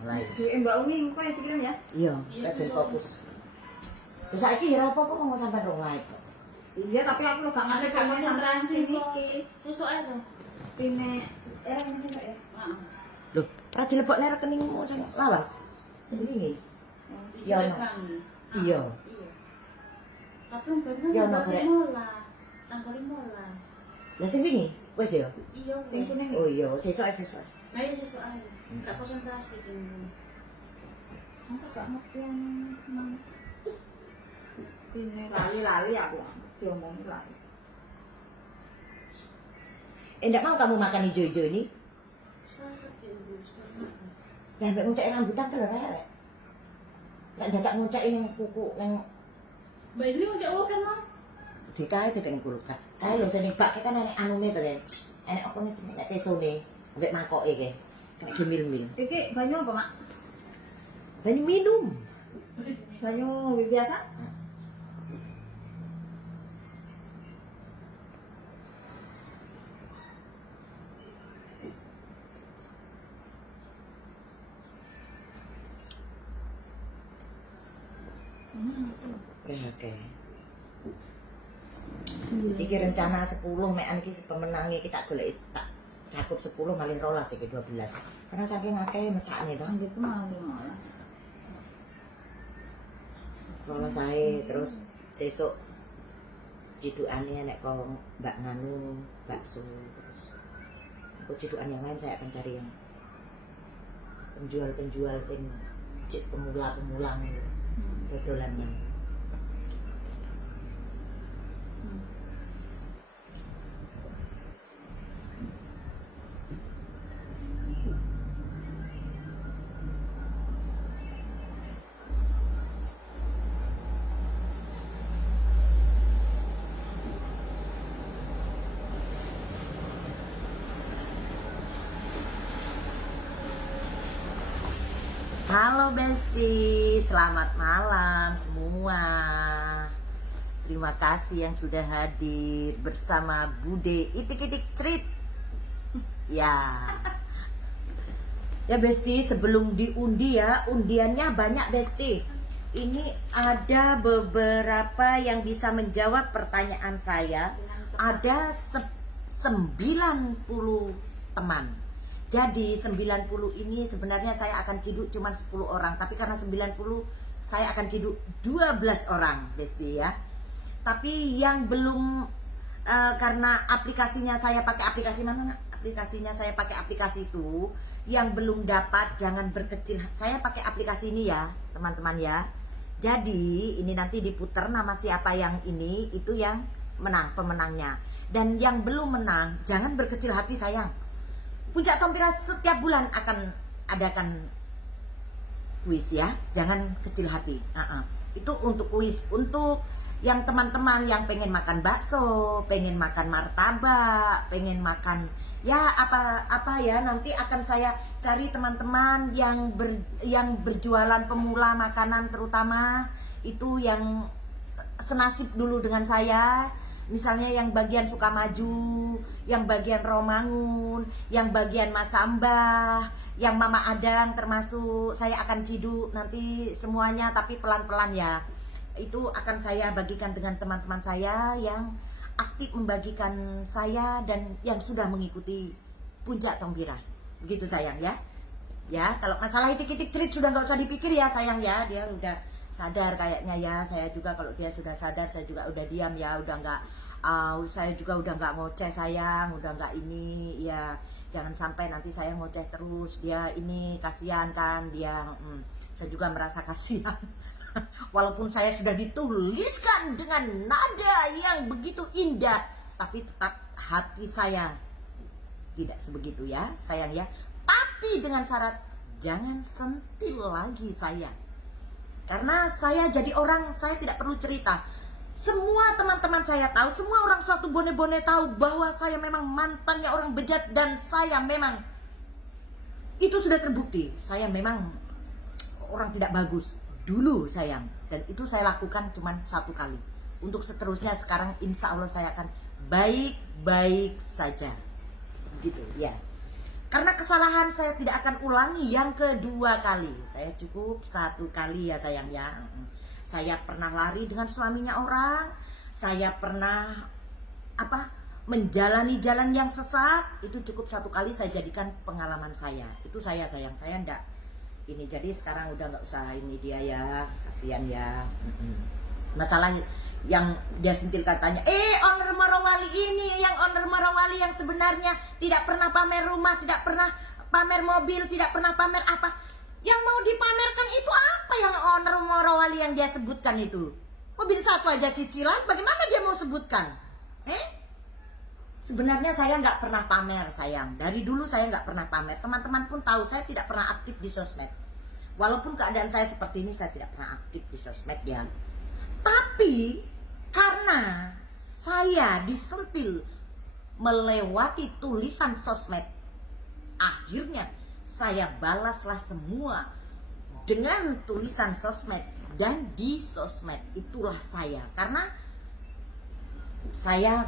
mulai. Mbak Umi kok yang dikirim ya? Iya, ben fokus. Terus saiki ya apa kok mau sampai dong live. Iya, tapi aku lo gak ngerti Gak konsentrasi iki. Sesuk ae to. Pine era ini Mbak ya. Heeh. Loh, ora dilebokne rekeningmu sing lawas. Sing wingi. Ya, Iya. Iya. Iya. Tapi bener Ya, tanggal ono, Brek. 15. Tanggal 15. Lah sing wingi wis ya? Iya, Sing wes. kuning. Oh iya, sesuk. Nah, iya sesuk ae. Gak konsentrasi dulu. Aku gak ngerti yang ini lali aku. Diomongin lali. Enggak mau kamu makan hijau-hijau ini? Sangat dulu. Lah mbek ngucek rambutan kan rek. Nek dadak ngucek yang kuku yang Mbak ini mau cek kan, Mam? dikae tidak ning kulkas. Kae lho sing bak kan enek anune to, Ren. Enek apa nih nek pesone, mbek mangkoke ke. Kayak gemil-mil. Iki banyu apa, Mak? Banyu minum. Banyu biasa? Oke. Iki rencana 10 mekan iki pemenange kita golek tak cakup 10 malih 12 iki 12. Karena saking akeh mesakne to. Anggit malah 15. Kalau saya terus sesuk cidukane nek kok Mbak Nganu, bakso terus. Aku cidukan yang lain saya akan cari yang penjual-penjual sing cek pemula-pemula dodolan yang Halo Besti, selamat malam semua. Terima kasih yang sudah hadir bersama Bude Itik-itik Treat. Ya. Ya Besti, sebelum diundi ya, undiannya banyak Besti. Ini ada beberapa yang bisa menjawab pertanyaan saya. Ada 90 teman. Jadi 90 ini sebenarnya saya akan ciduk cuma 10 orang, tapi karena 90 saya akan ciduk 12 orang, Besti ya. Tapi yang belum karena aplikasinya saya pakai aplikasi mana? Aplikasinya saya pakai aplikasi itu, yang belum dapat jangan berkecil. Saya pakai aplikasi ini ya, teman-teman ya. Jadi ini nanti diputar nama siapa yang ini, itu yang menang, pemenangnya. Dan yang belum menang jangan berkecil hati sayang. Puncak Tompira setiap bulan akan adakan kuis ya, jangan kecil hati. Itu untuk kuis, untuk yang teman-teman yang pengen makan bakso, pengen makan martabak, pengen makan ya apa ya, nanti akan saya cari teman-teman yang berjualan pemula makanan, terutama itu yang senasib dulu dengan saya. Misalnya yang bagian Sukamaju, yang bagian Romangun, yang bagian Masambah, yang Mama Adang termasuk saya akan ciduk nanti semuanya, tapi pelan-pelan ya. Itu akan saya bagikan dengan teman-teman saya yang aktif membagikan saya dan yang sudah mengikuti Puncak Tompira. Begitu sayang ya. Ya, kalau masalah itik-itik treat sudah nggak usah dipikir ya sayang ya, dia udah sadar kayaknya ya. Saya juga kalau dia sudah sadar, saya juga udah diam ya, udah nggak saya juga udah nggak ngoceh sayang, udah nggak ini ya, jangan sampai nanti saya ngoceh terus, dia ini kasihan kan dia. Saya juga merasa kasihan walaupun saya sudah dituliskan dengan nada yang begitu indah, tapi tetap hati saya tidak sebegitu ya sayang ya. Tapi dengan syarat jangan sentil lagi sayang. Karena saya jadi orang, saya tidak perlu cerita. Semua teman-teman saya tahu, semua orang satu bone-bone tahu bahwa saya memang mantannya orang bejat. Dan saya memang, itu sudah terbukti, saya memang orang tidak bagus dulu sayang. Dan itu saya lakukan cuma 1 kali. Untuk seterusnya sekarang insya Allah saya akan baik-baik saja. Gitu ya. Karena kesalahan saya tidak akan ulangi yang kedua kali. Saya cukup satu kali ya sayang ya. Saya pernah lari dengan suaminya orang. Saya pernah menjalani jalan yang sesat. Itu cukup satu kali saya jadikan pengalaman saya. Itu saya sayang. Saya enggak ini. Jadi sekarang udah nggak usah ini dia ya. Kasihan ya. Masalah yang dia sentil katanya, owner Morowali ini, yang owner Morowali yang sebenarnya tidak pernah pamer rumah, tidak pernah pamer mobil, tidak pernah pamer apa. Yang mau dipamerkan itu apa yang owner Morowali yang dia sebutkan itu? Mobil satu aja cicilan, bagaimana dia mau sebutkan? Sebenarnya saya nggak pernah pamer sayang. Dari dulu saya nggak pernah pamer. Teman-teman pun tahu saya tidak pernah aktif di sosmed. Walaupun keadaan saya seperti ini, saya tidak pernah aktif di sosmed ya. Tapi karena saya disentil melewati tulisan sosmed, akhirnya saya balaslah semua dengan tulisan sosmed dan di sosmed. Itulah saya. Karena saya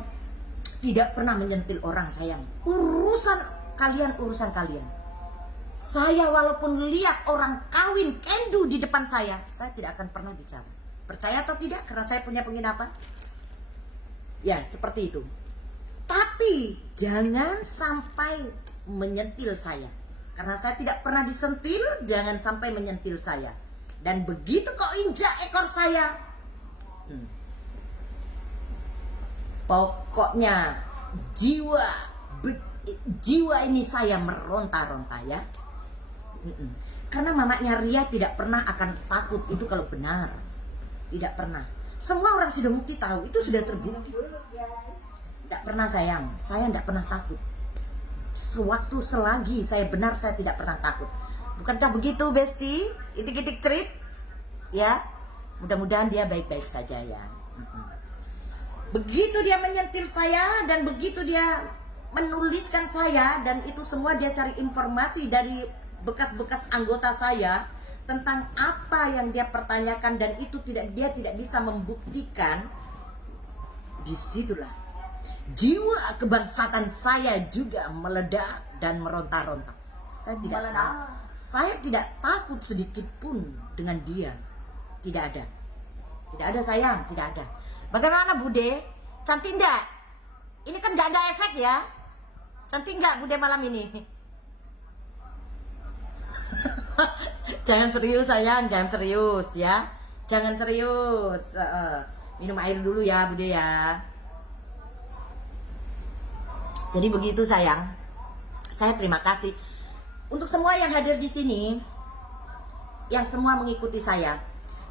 tidak pernah menyentil orang sayang. Urusan kalian. Saya walaupun lihat orang kawin kendu di depan saya tidak akan pernah bicara. Percaya atau tidak, karena saya punya penginapan. Ya, seperti itu. Tapi jangan sampai menyentil saya. Karena saya tidak pernah disentil, jangan sampai menyentil saya. Dan begitu kau injak ekor saya, pokoknya jiwa ini saya meronta-ronta ya. Karena mamanya Ria tidak pernah akan takut itu kalau benar. Tidak pernah. Semua orang sudah bukti tahu, itu sudah terbukti. Tidak pernah sayang, saya tidak pernah takut. Sewaktu selagi saya benar, saya tidak pernah takut. Bukankah begitu Besti? Itik-itik trip ya. Mudah-mudahan dia baik-baik saja ya. Begitu dia menyentil saya dan begitu dia menuliskan saya, dan itu semua dia cari informasi dari bekas-bekas anggota saya tentang apa yang dia pertanyakan, dan itu dia tidak bisa membuktikan. Disitulah jiwa kebangsaan saya juga meledak dan meronta-ronta. Saya tidak takut sedikit pun dengan dia. Tidak ada sayang, tidak ada. Bagaimana Bude? Cantik enggak? Ini kan nggak ada efek ya. Cantik enggak Bude malam ini? Jangan serius sayang, jangan serius ya. Jangan serius. Minum air dulu ya Bude ya. Jadi begitu sayang. Saya terima kasih untuk semua yang hadir di sini, yang semua mengikuti saya.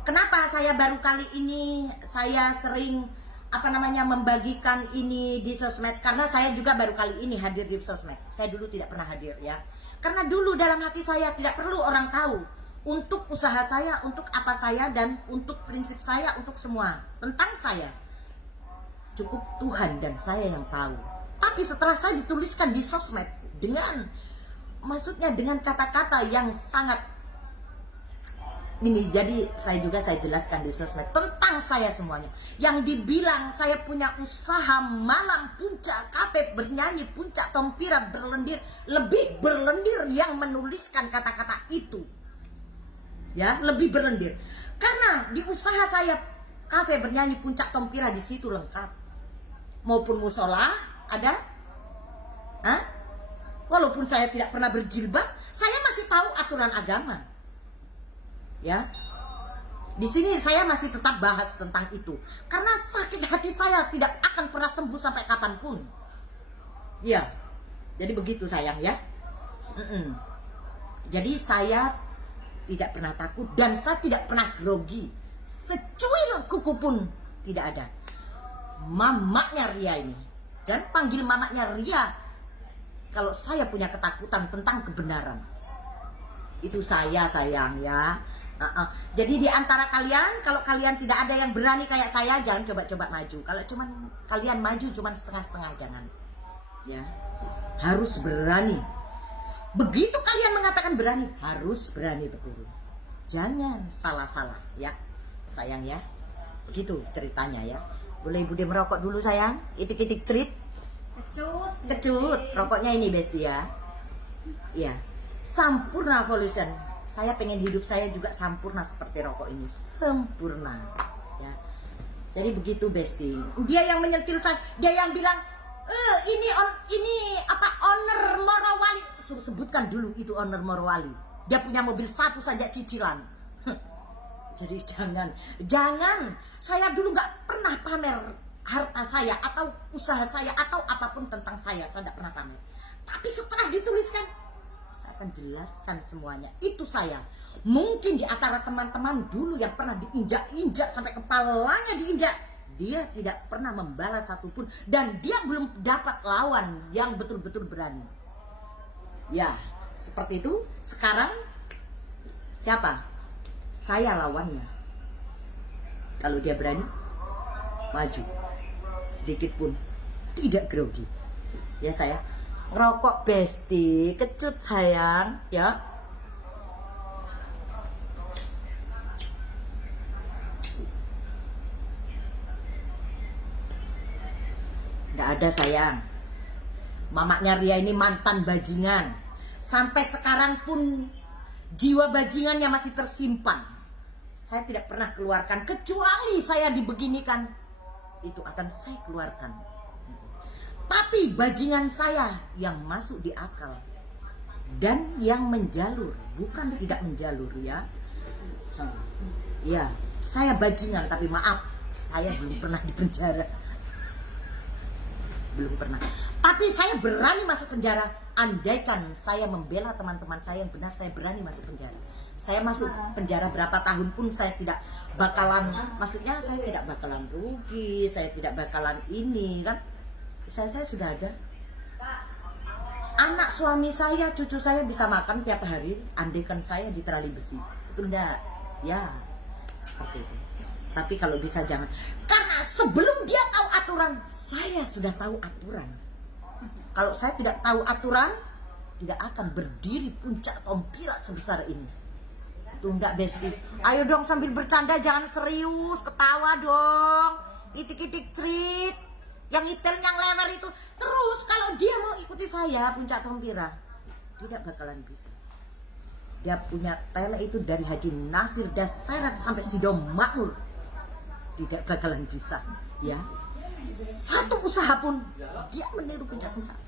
Kenapa saya baru kali ini saya sering membagikan ini di sosmed? Karena saya juga baru kali ini hadir di sosmed. Saya dulu tidak pernah hadir ya. Karena dulu dalam hati saya tidak perlu orang tahu untuk usaha saya, untuk apa saya, dan untuk prinsip saya, untuk semua tentang saya. Cukup Tuhan dan saya yang tahu. Tapi setelah saya dituliskan di sosmed dengan kata-kata yang sangat ini, jadi saya jelaskan di sosmed tentang saya semuanya. Yang dibilang saya punya usaha malam puncak kafe bernyanyi, puncak tompira berlendir, lebih berlendir yang menuliskan kata-kata itu. Ya, lebih berlendir. Karena di usaha saya kafe bernyanyi, puncak tompira, di situ lengkap. Maupun musola ada. Walaupun saya tidak pernah berjilbab, saya masih tahu aturan agama. Ya, di sini saya masih tetap bahas tentang itu karena sakit hati saya tidak akan pernah sembuh sampai kapanpun. Ya, jadi begitu sayang ya. Jadi saya tidak pernah takut dan saya tidak pernah grogi. Secuil kuku pun tidak ada. Mamaknya Ria ini, jangan panggil mamaknya Ria kalau saya punya ketakutan tentang kebenaran. Itu saya sayang ya. Jadi di antara kalian, kalau kalian tidak ada yang berani kayak saya, jangan coba-coba maju. Kalau cuman kalian maju cuman setengah-setengah, jangan. Ya, harus berani. Begitu kalian mengatakan berani, harus berani betul. Jangan salah-salah ya, sayang ya. Begitu ceritanya ya. Boleh Bude merokok dulu sayang? Itik-itik cerit. Kecut. Kecut. Rokoknya ini Besti ya. Ya, Sampurna Evolution. Saya pengen hidup saya juga sempurna seperti rokok ini, sempurna. Ya. Jadi begitu Besti. Dia yang menyentil saya, dia yang bilang, ini apa owner Morowali. Suruh sebutkan dulu itu owner Morowali. Dia punya mobil satu saja cicilan. Jadi jangan. Saya dulu nggak pernah pamer harta saya atau usaha saya atau apapun tentang saya tidak pernah pamer. Tapi setelah dituliskan, saya akan jelaskan semuanya. Itu saya. Mungkin di antara teman-teman dulu yang pernah diinjak-injak sampai kepalanya diinjak, dia tidak pernah membalas satupun dan dia belum dapat lawan yang betul-betul berani. Ya, seperti itu. Sekarang siapa? Saya lawannya. Kalau dia berani, maju. Sedikit pun tidak grogi. Ya saya. Rokok Besti, kecut sayang, ya. Nggak ada sayang. Mamaknya Ria ini mantan bajingan. Sampai sekarang pun jiwa bajingannya masih tersimpan. Saya tidak pernah keluarkan kecuali saya dibeginikan. Itu akan saya keluarkan. Tapi bajingan saya yang masuk di akal dan yang menjalur, bukan tidak menjalur ya. Ya, saya bajingan tapi maaf, saya belum pernah di penjara. Belum pernah. Tapi saya berani masuk penjara andaikan saya membela teman-teman saya yang benar, saya berani masuk penjara. Saya masuk penjara berapa tahun pun saya tidak bakalan, maksudnya saya tidak bakalan rugi, saya tidak bakalan ini kan. Saya sudah ada. Anak suami saya, cucu saya bisa makan tiap hari andaikan saya di terali besi. Itu enggak. Ya, seperti itu. Tapi kalau bisa jangan. Karena sebelum dia tahu aturan, saya sudah tahu aturan. Kalau saya tidak tahu aturan, tidak akan berdiri puncak tompira sebesar ini. Itu enggak Besti. Ayo dong sambil bercanda, jangan serius, ketawa dong. Itik-itik treat. Yang itel yang lebar itu. Terus kalau dia mau ikuti saya puncak tompira, tidak bakalan bisa. Dia punya tele itu dari Haji Nasir Dasarat sampai Sidom Makmur, tidak bakalan bisa ya. Satu usaha pun dia meniru puncak tompira,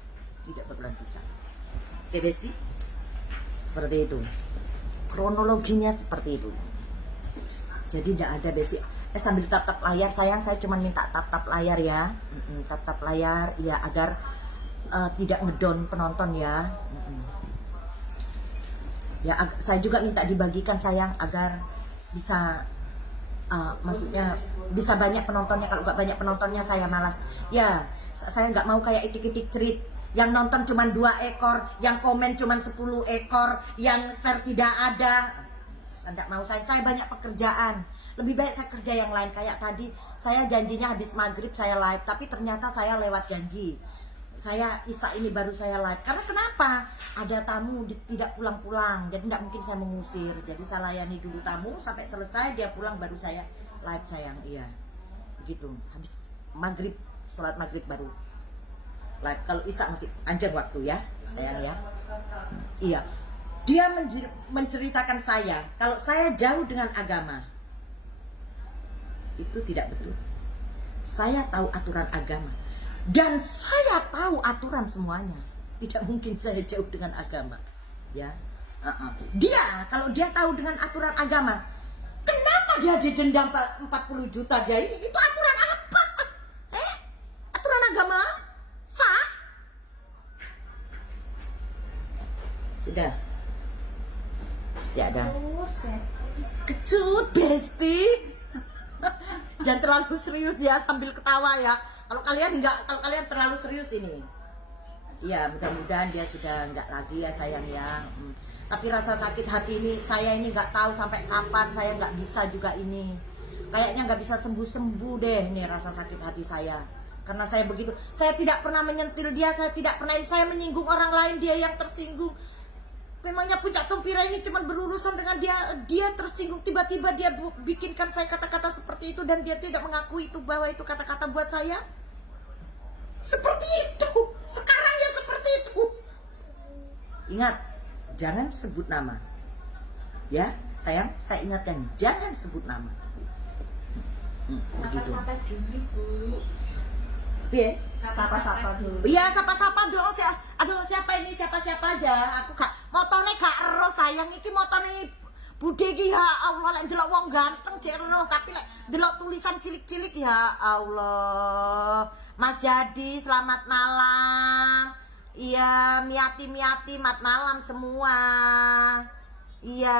tidak bakalan bisa. Oke Besti, seperti itu kronologinya, seperti itu. Jadi tidak ada Besti. Sambil tatap layar sayang, saya cuma minta tatap layar ya, tatap layar ya agar tidak ngedon penonton ya. Ya saya juga minta dibagikan sayang agar bisa maksudnya bisa banyak penontonnya. Kalau nggak banyak penontonnya saya malas ya. Saya nggak mau kayak itik-itik treat yang nonton cuma 2 ekor, yang komen cuma 10 ekor, yang share tidak ada. Saya nggak mau, saya banyak pekerjaan. Lebih baik saya kerja yang lain. Kayak tadi saya janjinya habis maghrib saya live, tapi ternyata saya lewat janji. Saya Isa ini baru saya live. Karena kenapa? Ada tamu tidak pulang-pulang, jadi tidak mungkin saya mengusir. Jadi saya layani dulu tamu sampai selesai, dia pulang baru saya live sayang. Iya, begitu. Habis maghrib, sholat maghrib baru live. Kalau Isa masih panjang waktu ya sayang ya. Iya, dia menceritakan saya kalau saya jauh dengan agama. Itu tidak betul. Saya tahu aturan agama dan saya tahu aturan semuanya. Tidak mungkin saya jauh dengan agama ya. Dia kalau dia tahu dengan aturan agama, kenapa dia didenda 40 juta dia ini? Itu aturan apa? Aturan agama sah? Sudah. Ya ada. Kecut Besti. Jangan terlalu serius ya, sambil ketawa ya. Kalau kalian terlalu serius ini. Iya, mudah-mudahan dia sudah enggak lagi ya sayang ya. Tapi rasa sakit hati ini saya ini nggak tahu sampai kapan, saya nggak bisa juga ini. Kayaknya nggak bisa sembuh-sembuh deh nih rasa sakit hati saya. Karena saya begitu, saya tidak pernah menyentil dia, saya tidak pernah, saya menyinggung orang lain, dia yang tersinggung. Memangnya puncak tompira ini cuma berurusan dengan dia tersinggung, tiba-tiba dia bikinkan saya kata-kata seperti itu dan dia tidak mengakui itu bahwa itu kata-kata buat saya. Seperti itu. Sekarang ya seperti itu. Ingat, jangan sebut nama. Ya, sayang, saya ingatkan, jangan sebut nama. Begitu. Sapa-sapa dulu, Bu. Piye? Sapa-sapa dulu. Iya, sapa-sapa dong. Aduh, siapa ini? Siapa-siapa aja. Aku gak motone gak ero sayang, iki motone Bude iki ya Allah, lek delok wong ganteng cek ero, tapi lek delok tulisan cilik-cilik ya Allah. Mas Jadi, selamat malam. Iya, Miati, mat malam semua. Iya,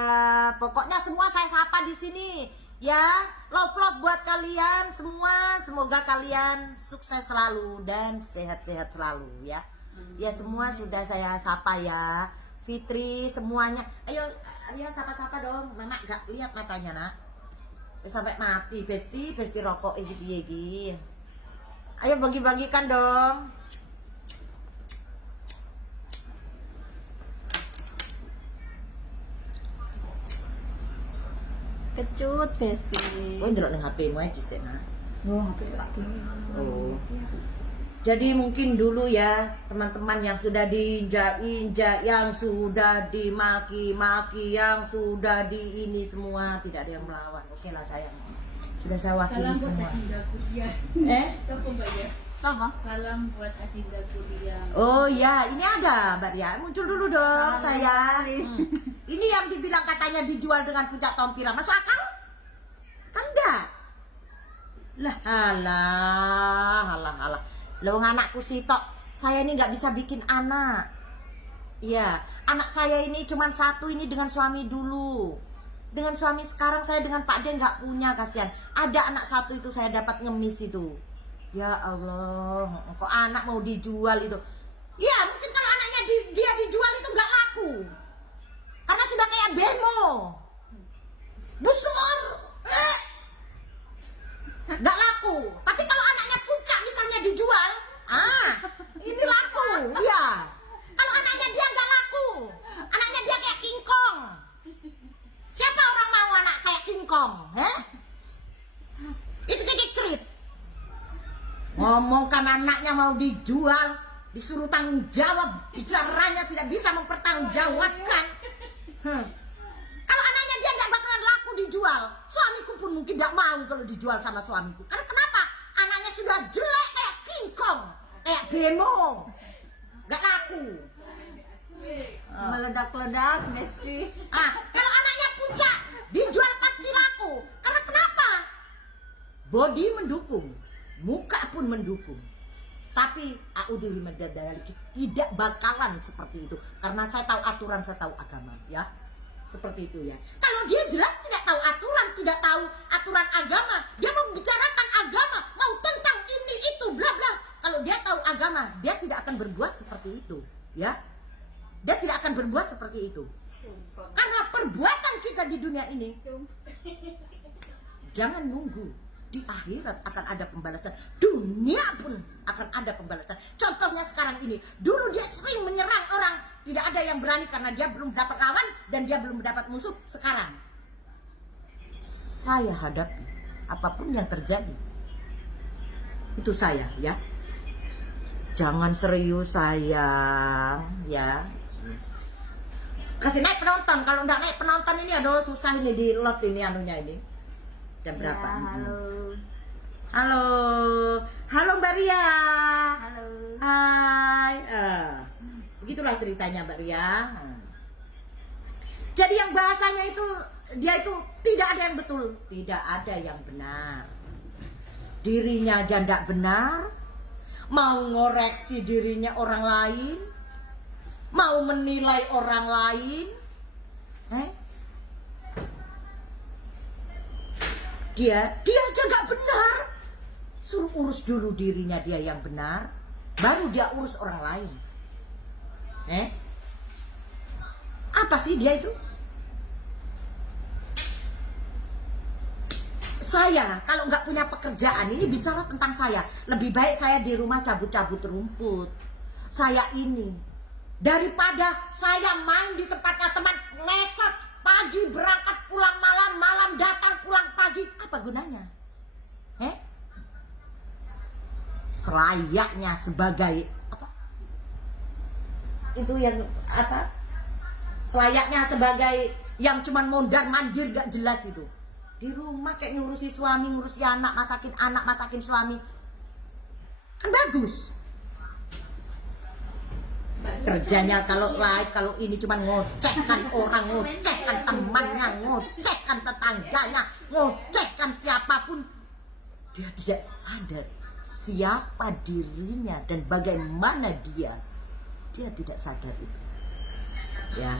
pokoknya semua saya sapa di sini. Ya, love buat kalian semua. Semoga kalian sukses selalu dan sehat-sehat selalu ya. Ya, semua sudah saya sapa ya. Fitri semuanya. Ayo sapa-sapa dong. Mama gak lihat matanya, Nak. Sampai mati, Besti rokok iki piye iki. Ayo bagi-bagikan dong. Kecut, Besti. Oh, ndelok nang HP-mu aja sih, Nak. Oh, HP tak gini. Oh. Jadi mungkin dulu ya teman-teman yang sudah diinjak-injak, yang sudah dimaki-maki, yang sudah di ini semua tidak ada yang melawan. Oke lah sayang. Sudah saya wakili Salam buat semua. Adinda Kuliah. Apa Mbak ya? Sama. Salam buat Adinda Kuliah. Oh ya, ini ada Mbak Ria. Muncul dulu dong sayang. Ini yang dibilang katanya dijual dengan puncak tompira. Masuk akal? Kan enggak? Lah halah. Lah wong anakku sitok. Saya ini nggak bisa bikin anak. Iya, anak saya ini cuma satu ini dengan suami dulu. Dengan suami sekarang saya dengan Pak D nggak punya, kasihan. Ada anak satu itu saya dapat ngemis itu. Ya Allah, kok anak mau dijual itu? Ya mungkin kalau anaknya dia dijual itu nggak laku. Karena sudah kayak bemo. Busur. Nggak laku. Tapi kalau anaknya puncak misalnya dijual, ini laku. Iya. Kalau anaknya dia nggak laku, anaknya dia kayak King Kong. Siapa orang mau anak kayak King Kong? Itu kayak cerit. Ngomongkan anaknya mau dijual, disuruh tanggung jawab, bicaranya tidak bisa mempertanggungjawabkan. Kalau anaknya dia nggak bakalan laku dijual, suamiku pun mungkin nggak mau kalau dijual sama suamiku. Karena kenapa? Anaknya sudah jelek kayak King Kong, kayak bemo, nggak laku. Meledak-ledak, Besti. Kalau anaknya puncak, dijual pasti laku. Karena kenapa? Body mendukung, muka pun mendukung. Tapi tidak bakalan seperti itu. Karena saya tahu aturan, saya tahu agama, ya. Seperti itu ya. Kalau dia jelas tidak tahu aturan, tidak tahu aturan agama, dia membicarakan agama, mau tentang ini itu bla bla. Kalau dia tahu agama, dia tidak akan berbuat seperti itu, ya. Dia tidak akan berbuat seperti itu. Karena perbuatan kita di dunia ini, jangan nunggu, di akhirat akan ada pembalasan. Dunia pun akan ada pembalasan. Contohnya sekarang ini, dulu dia sering menyerang orang, tidak ada yang berani karena dia belum dapat lawan dan dia belum mendapat musuh. Sekarang saya hadapi apapun yang terjadi. Itu saya, ya. Jangan serius sayang, ya. Kasih naik penonton. Kalau nggak naik penonton ini aduh susah ini di lot ini anunya ini. Jam berapa? Ya, Halo. Halo Mbak Ria. Halo. Hai. Begitulah ceritanya Mbak Ria. Jadi yang bahasanya itu dia itu tidak ada yang betul, tidak ada yang benar. Dirinya aja nggak benar, mau ngoreksi dirinya orang lain, mau menilai orang lain. Dia aja nggak benar. Suruh urus dulu dirinya dia yang benar, baru dia urus orang lain. Apa sih dia itu? Saya kalau nggak punya pekerjaan, ini bicara tentang saya, lebih baik saya di rumah cabut-cabut rumput. Saya ini daripada saya main di tempatnya teman, ngesot pagi berangkat pulang malam, malam datang pulang pagi, apa gunanya? Selayaknya sebagai apa? itu yang apa? Selayaknya sebagai yang cuman mondar mandir gak jelas itu. Di rumah kayak ngurusi suami, ngurusi anak, masakin suami. Kan bagus. Kerjanya kalau live, kalau ini cuman ngocehkan orang, ngocehkan temannya, ngocehkan tetangganya, ngocehkan siapapun. Dia tidak sadar siapa dirinya dan bagaimana dia. Dia tidak sadar itu. Ya.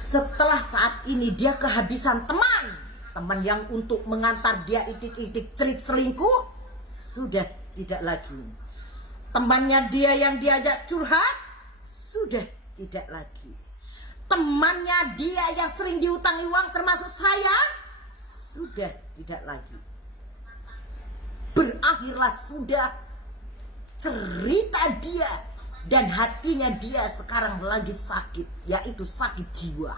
Setelah saat ini dia kehabisan teman yang untuk mengantar dia itik-itik cerit selingkuh sudah tidak lagi. Temannya dia yang diajak curhat sudah tidak lagi. Temannya dia yang sering diutangi uang termasuk saya sudah tidak lagi. Berakhirlah sudah cerita dia dan hatinya dia sekarang lagi sakit, yaitu sakit jiwa.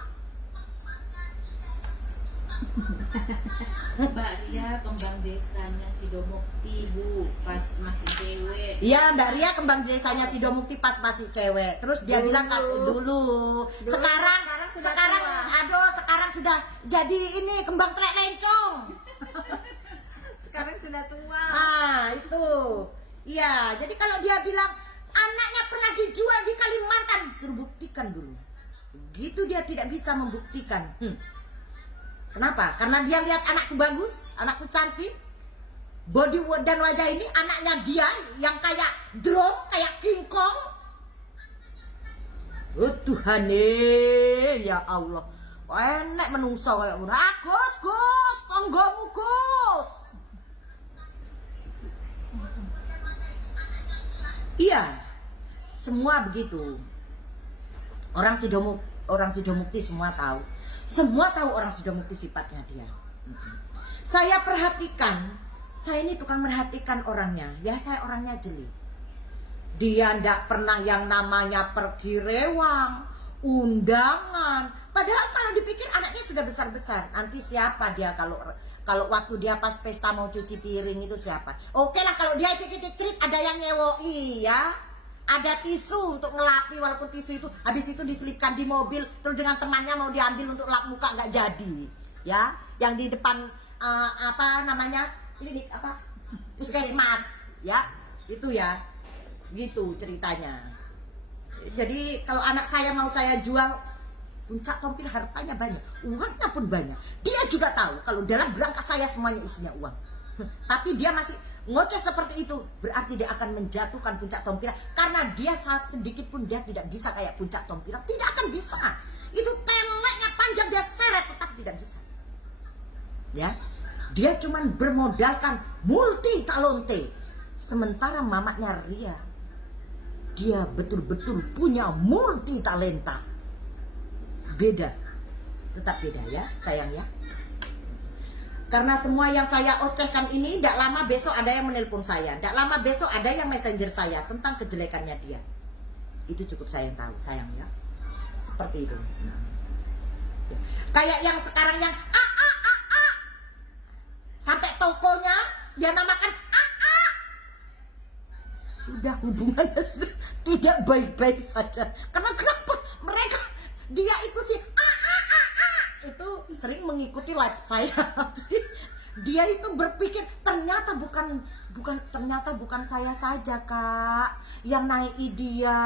Mbak Ria kembang desanya Sidomukti Bu, pas masih cewek. Iya, Mbak Ria kembang desanya Sidomukti pas masih cewek. Terus dia bilang dulu. Sekarang sekarang sudah jadi ini kembang trek lencong. Sekarang sudah tua. Ah, itu. Iya, jadi kalau dia bilang anaknya pernah dijual di Kalimantan, suruh buktikan dulu. Begitu dia tidak bisa membuktikan. Kenapa? Karena dia lihat anakku bagus, anakku cantik, body dan wajah ini anaknya dia yang kayak drone, kayak King Kong. Oh Tuhan, ya Allah, enek menungso kayak udah. Gus, tonggomu Gus. Iya, semua begitu. Orang Sidomukti semua tahu. Semua tahu orang Sidomukti sifatnya dia. Saya perhatikan, saya ini tukang merhatikan orangnya. Ya saya orangnya jeli. Dia ndak pernah yang namanya pergi rewang, undangan. Padahal kalau dipikir anaknya sudah besar-besar. Nanti siapa dia kalau waktu dia pas pesta mau cuci piring itu siapa? Oke lah kalau dia cerit ada yang nyewoi ya. Ada tisu untuk ngelapi, walaupun tisu itu habis itu diselipkan di mobil terus dengan temannya mau diambil untuk lap muka nggak jadi ya, yang di depan apa namanya ini apa puskesmas ya, itu ya gitu ceritanya. Jadi kalau anak saya mau saya jual, Puncak Tompir hartanya banyak, uangnya pun banyak. Dia juga tahu kalau dalam berangkas saya semuanya isinya uang. Tapi dia masih ngoceh seperti itu, berarti dia akan menjatuhkan Puncak Tompira. Karena dia saat sedikit pun dia tidak bisa kayak Puncak Tompira, tidak akan bisa. Itu teleknya panjang, dia seret tetap tidak bisa. Ya, dia cuman bermodalkan multi talente. Sementara mamanya Ria, dia betul-betul punya multi talenta. Beda, tetap beda ya sayang ya. Karena semua yang saya ocehkan ini, tidak lama besok ada yang menelpon saya, tidak lama besok ada yang messenger saya tentang kejelekannya dia. Itu cukup saya tahu, sayang ya. Seperti itu. Kayak yang sekarang yang sampai tokonya dia namakan sudah hubungannya sudah tidak baik-baik saja. Karena kenapa? Mereka dia itu sih itu sering mengikuti live saya. Jadi dia itu berpikir ternyata bukan saya saja Kak yang naik dia.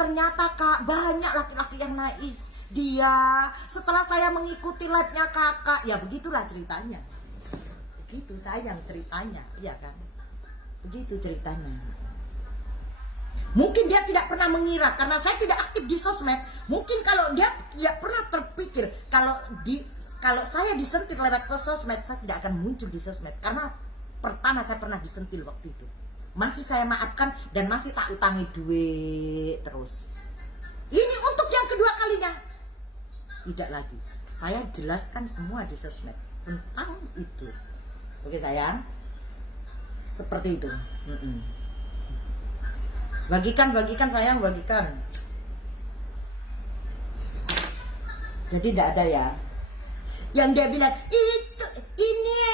Ternyata Kak banyak laki-laki yang naik dia. Setelah saya mengikuti live-nya Kakak, ya begitulah ceritanya. Begitu sayang ceritanya, iya kan? Begitu ceritanya. Mungkin dia tidak pernah mengira karena saya tidak aktif di sosmed. Mungkin kalau dia tidak pernah terpikir kalau saya disentil lewat sosmed, saya tidak akan muncul di sosmed. Karena pertama saya pernah disentil waktu itu. Masih saya maafkan dan masih tak utangi duit terus. Ini untuk yang kedua kalinya. Tidak lagi. Saya jelaskan semua di sosmed tentang itu. Oke sayang. Seperti itu. Bagikan sayang, bagikan. Jadi tidak ada ya yang dia bilang itu ini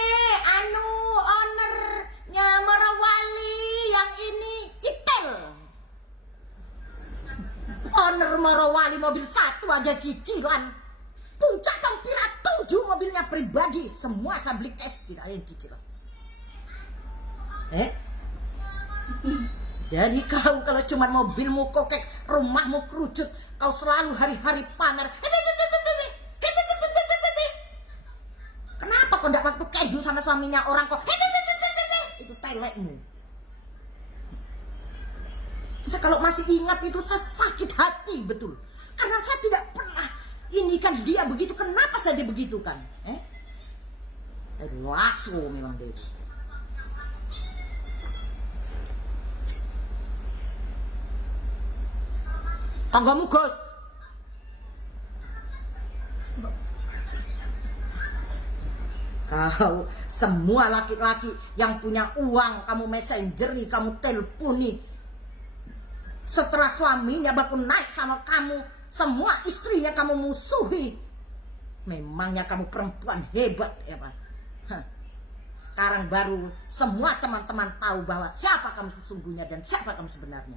ownernya Merawali yang ini Itel. aja cicilan. Puncak Tempira 7 mobilnya pribadi. Semua saya beli cash, tidak ada yang cicilan. Jadi kau kalau cuma mobilmu kokek, rumahmu kerucut, kau selalu hari-hari pamer. Kenapa kau tidak waktu keju sama suaminya orang kok? Itu telekmu. Saya kalau masih ingat itu saya sakit hati betul. Karena saya tidak pernah ini kan dia begitu, kenapa saya dibegitukan? Lasso memang dia. Tanggamu Gus. Kau semua laki-laki yang punya uang kamu messengeri, kamu teleponi. Setelah suaminya baru naik sama kamu, semua istri yang kamu musuhi. Memangnya kamu perempuan hebat ya Pak? Sekarang baru semua teman-teman tahu bahwa siapa kamu sesungguhnya dan siapa kamu sebenarnya.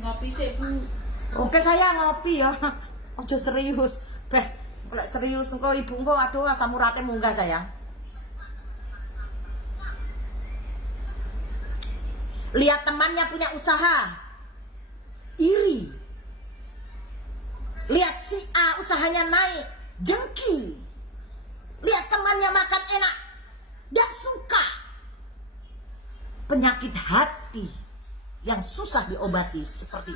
Ngopi sih Bu. Oke saya ngopi ya. Ojo serius. Beh, kalau serius engkau ibu engkau aduh asam uratnya munggah sayang. Lihat temannya punya usaha, iri. Lihat si A usahanya naik, dengki. Lihat temannya makan enak, gak suka. Penyakit hati yang susah diobati seperti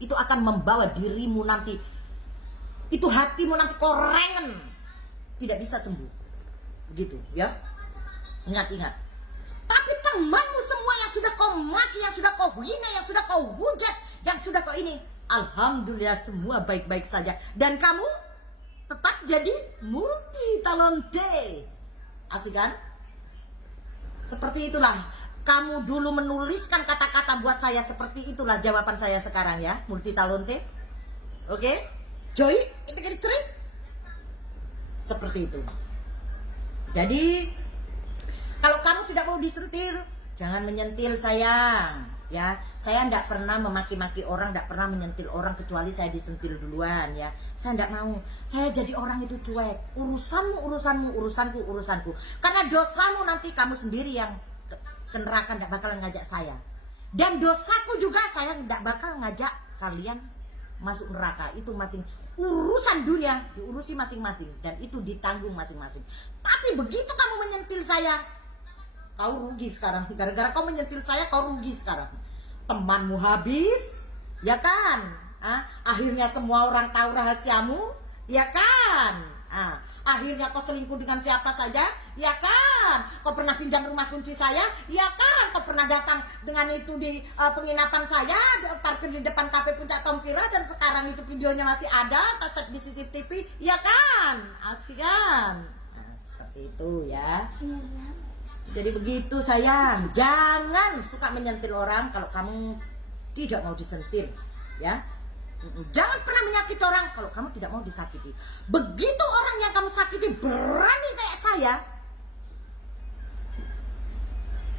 itu akan membawa dirimu nanti, itu hatimu nanti korengan, tidak bisa sembuh. Begitu ya. Ingat-ingat. Tapi temanmu semua yang sudah kau maki, yang sudah kau hina, yang sudah kau hujat, yang sudah kau ini, alhamdulillah semua baik-baik saja. Dan kamu tetap jadi multi talente. Asik kan? Seperti itulah. Kamu dulu menuliskan kata-kata buat saya, seperti itulah jawaban saya sekarang ya, multi talente. Oke? Joy, itu cerit. Seperti itu. Jadi kalau kamu tidak mau disentil, jangan menyentil sayang. Ya, saya tidak pernah memaki-maki orang, tidak pernah menyentil orang kecuali saya disentil duluan ya. Saya tidak mau. Saya jadi orang itu cuek. Urusanmu, urusanku. Karena dosamu nanti kamu sendiri yang ke neraka, tidak bakalan ngajak saya. Dan dosaku juga saya tidak bakal ngajak kalian masuk neraka. Itu masing urusan dunia diurusi masing-masing dan itu ditanggung masing-masing. Tapi begitu kamu menyentil saya, kau rugi sekarang. Gara-gara kau menyentil saya, kau rugi sekarang. Temanmu habis, ya kan? Akhirnya semua orang tahu rahasiamu, ya kan? Akhirnya kau selingkuh dengan siapa saja, ya kan? Kau pernah pinjam rumah kunci saya, ya kan? Kau pernah datang dengan itu di penginapan saya, parkir di depan kafe Puncak Tempira, dan sekarang itu videonya masih ada, saya set di CCTV, ya kan? Asik kan? Nah, seperti itu ya. Jadi begitu sayang, jangan suka menyentil orang kalau kamu tidak mau disentil, ya. Jangan pernah menyakiti orang kalau kamu tidak mau disakiti. Begitu orang yang kamu sakiti berani kayak saya,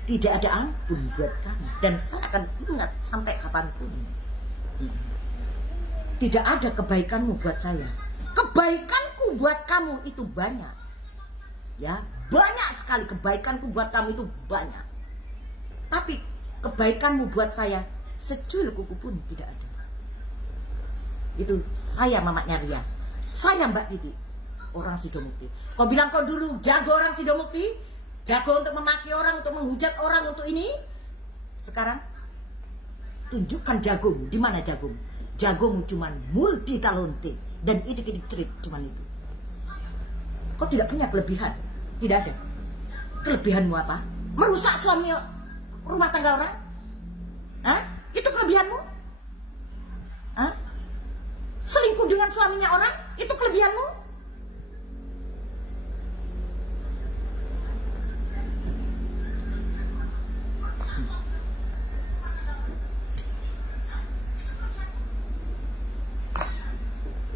tidak ada ampun buat kamu. Dan saya akan ingat sampai kapanpun. Tidak ada kebaikanmu buat saya. Kebaikanku buat kamu itu banyak. Ya, banyak sekali kebaikanku buat kamu itu banyak. Tapi kebaikanmu buat saya secuil kuku pun tidak ada. Itu saya mamaknya Ria, saya Mbak Titi, orang Sidomukti. Kau bilang kau dulu jago orang Sidomukti, jago untuk memaki orang, untuk menghujat orang, untuk ini. Sekarang tunjukkan jagomu. Di mana jagomu? Jagomu cuman multi talente dan idik-idik trik cuman itu. Kau tidak punya kelebihan, tidak ada. Kelebihanmu apa? Merusak suami rumah tangga orang? Itu kelebihanmu? Selingkuh dengan suaminya orang, itu kelebihanmu?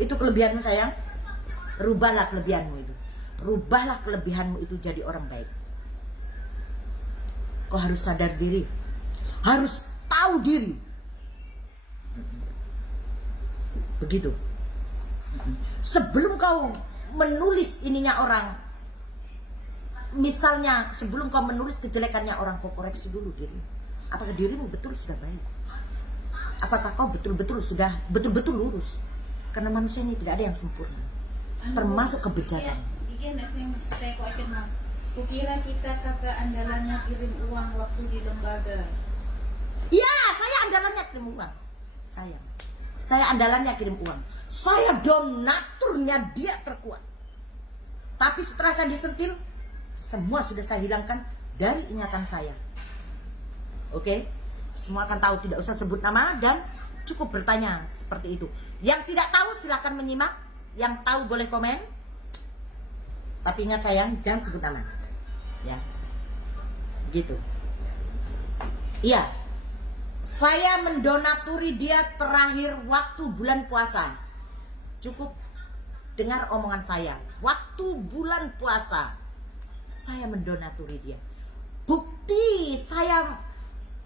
Itu kelebihanmu sayang. Rubahlah kelebihanmu itu. Rubahlah kelebihanmu itu jadi orang baik. Kau harus sadar diri, harus tahu diri. Begitu. Sebelum kau menulis ininya orang, misalnya sebelum kau menulis kejelekannya orang, kau koreksi dulu diri. Apakah dirimu betul sudah baik? Apakah kau betul-betul sudah betul-betul lurus? Karena manusia ini tidak ada yang sempurna, termasuk kebijakan. Saya kok kenal. Kukira kita kakak andalannya kirim uang waktu di lembaga. Iya, saya andalannya kirim uang. Saya andalannya kirim uang. Saya donaturnya dia terkuat. Tapi setelah saya disentil, semua sudah saya hilangkan dari ingatan saya. Oke? Semua akan tahu, tidak usah sebut nama dan cukup bertanya seperti itu. Yang tidak tahu silahkan menyimak, yang tahu boleh komen. Tapi ingat sayang, jangan sebut nama. Ya. Gitu. Iya. Saya mendonaturi dia terakhir waktu bulan puasa. Cukup dengar omongan saya. Waktu bulan puasa saya mendonaturi dia. Bukti saya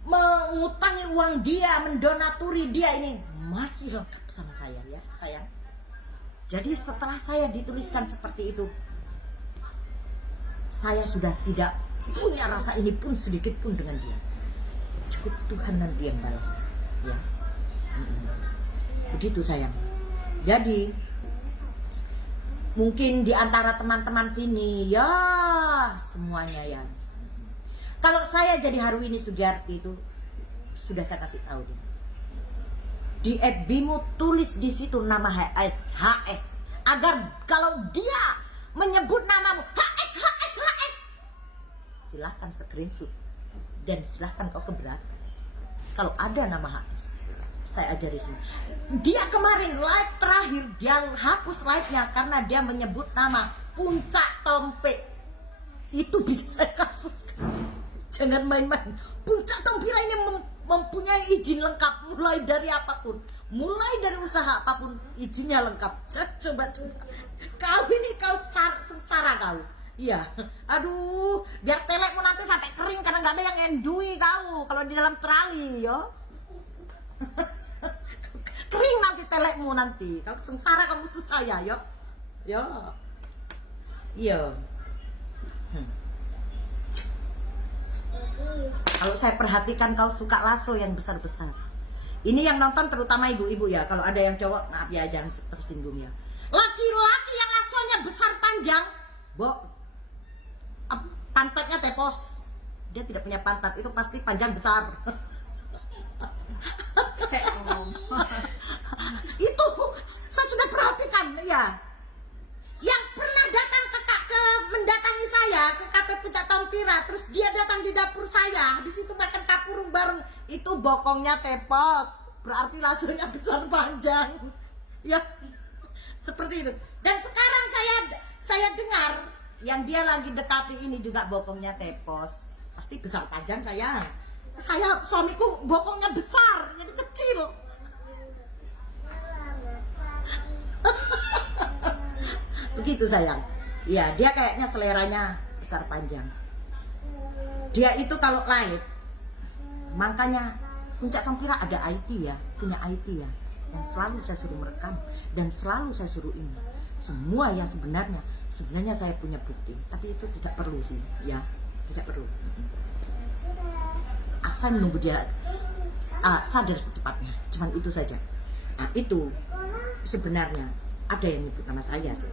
mengutangi uang dia, mendonaturi dia ini masih lengkap sama saya ya, sayang. Jadi setelah saya dituliskan seperti itu, saya sudah tidak punya rasa ini pun sedikit pun dengan dia. Cukup Tuhan nanti yang balas ya. Begitu sayang. Jadi mungkin di antara teman-teman sini ya semuanya ya, kalau saya jadi Harwini Sugiarti itu sudah saya kasih tahu dia. Di FB-mu tulis di situ nama HS agar kalau dia menyebut namamu HS, silahkan screenshot dan silahkan kau keberatan. Kalau ada nama HS, saya ajari semua. Dia kemarin live terakhir dia hapus live-nya karena dia menyebut nama Puncak Tompe. Itu bisa saya kasuskan. Jangan main-main. Puncak Tompira ini mempunyai izin lengkap mulai dari apapun, mulai dari usaha apapun izinnya lengkap. Coba kau ini kau sengsara kau. Iya, aduh, biar telekmu nanti sampai kering karena nggak ada yang endui kau kalau di dalam terali, yo. Kering nanti telekmu nanti, kau sengsara kamu susah ya, yo. Iya. Kalau saya perhatikan kau suka lasso yang besar-besar. Ini yang nonton terutama ibu-ibu ya. Kalau ada yang cowok, maaf ya jangan tersinggung ya. Laki-laki yang lasonya besar panjang, pantatnya tepos. Dia tidak punya pantat, itu pasti panjang besar. Itu saya sudah perhatikan ya. Yang pernah datang ke mendatangi saya ke kafe Puncak Tompira, terus dia datang di dapur saya, di situ makan kapurung bareng, itu bokongnya tepos, berarti lasonya besar panjang. Ya, seperti itu. Dan sekarang saya dengar yang dia lagi dekati ini juga bokongnya tepos, pasti besar panjang sayang. Saya suamiku bokongnya besar, jadi kecil. Begitu sayang. Ya, dia kayaknya seleranya besar panjang. Dia itu kalau live, makanya Puncak Tompira ada IT ya, punya IT ya. Dan selalu saya suruh merekam dan selalu saya suruh ini. Semua yang sebenarnya saya punya bukti, tapi itu tidak perlu sih, ya, tidak perlu. Saya menunggu dia sadar secepatnya, cuman itu saja. Nah, itu sebenarnya ada yang nyebut nama saya sih.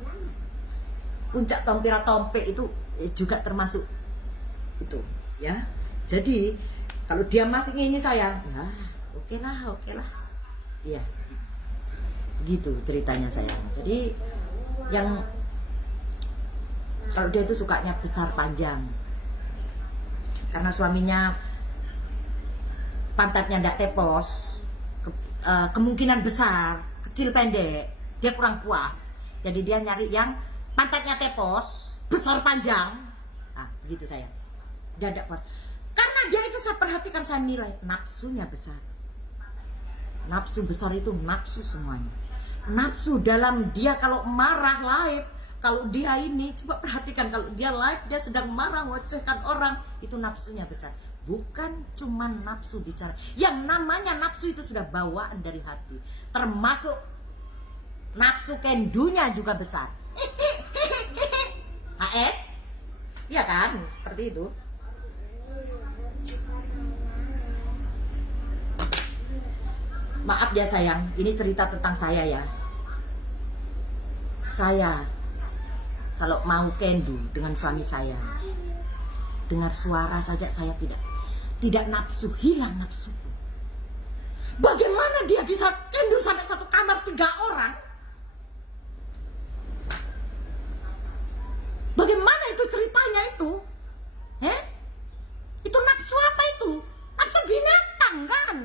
Puncak Tompira Tompe itu juga termasuk itu ya. Jadi kalau dia masih ini saya, ya oke lah. Iya. Gitu ceritanya sayang. Jadi yang kalau dia itu sukanya besar panjang. Karena suaminya pantatnya ndak tepos, kemungkinan besar, kecil pendek, dia kurang puas. Jadi dia nyari yang pantatnya tepos, besar panjang. Nah, begitu sayang. Dia ndak puas. Karena dia itu saya perhatikan, saya nilai nafsunya besar. Nafsu besar itu nafsu semuanya. Nafsu dalam dia kalau marah live, kalau dia ini coba perhatikan kalau dia live dia sedang marah ngocehkan orang, itu nafsunya besar. Bukan cuman nafsu bicara. Yang namanya nafsu itu sudah bawaan dari hati. Termasuk nafsu kendunya juga besar. AS, iya kan, seperti itu. Maaf ya sayang, ini cerita tentang saya ya. Saya kalau mau kendu dengan suami saya, dengar suara saja saya tidak nafsu, hilang nafsu. Bagaimana dia bisa kendu sampai satu kamar 3 orang? Bagaimana itu ceritanya itu? Itu nafsu apa itu? Nafsu binatang kan?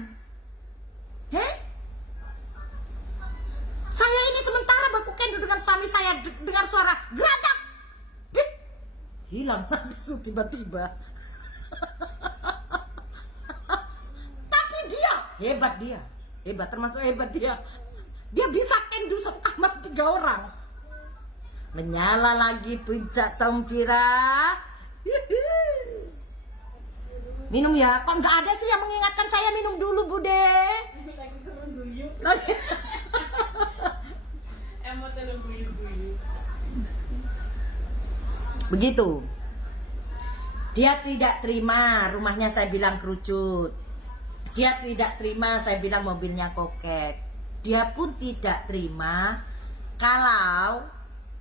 Saya ini sementara baku kendu dengan suami saya dengar suara geratak, hilang nafsu tiba-tiba. Tapi hebat, termasuk hebat dia bisa kendu satu kamar 3 orang. Menyala lagi puncak Tompira. Minum ya, kok nggak ada sih yang mengingatkan saya minum dulu Bude. Lagi seru guyup. Lagi. Emot lu guyup. Begitu. Dia tidak terima rumahnya saya bilang kerucut. Dia tidak terima saya bilang mobilnya koket. Dia pun tidak terima kalau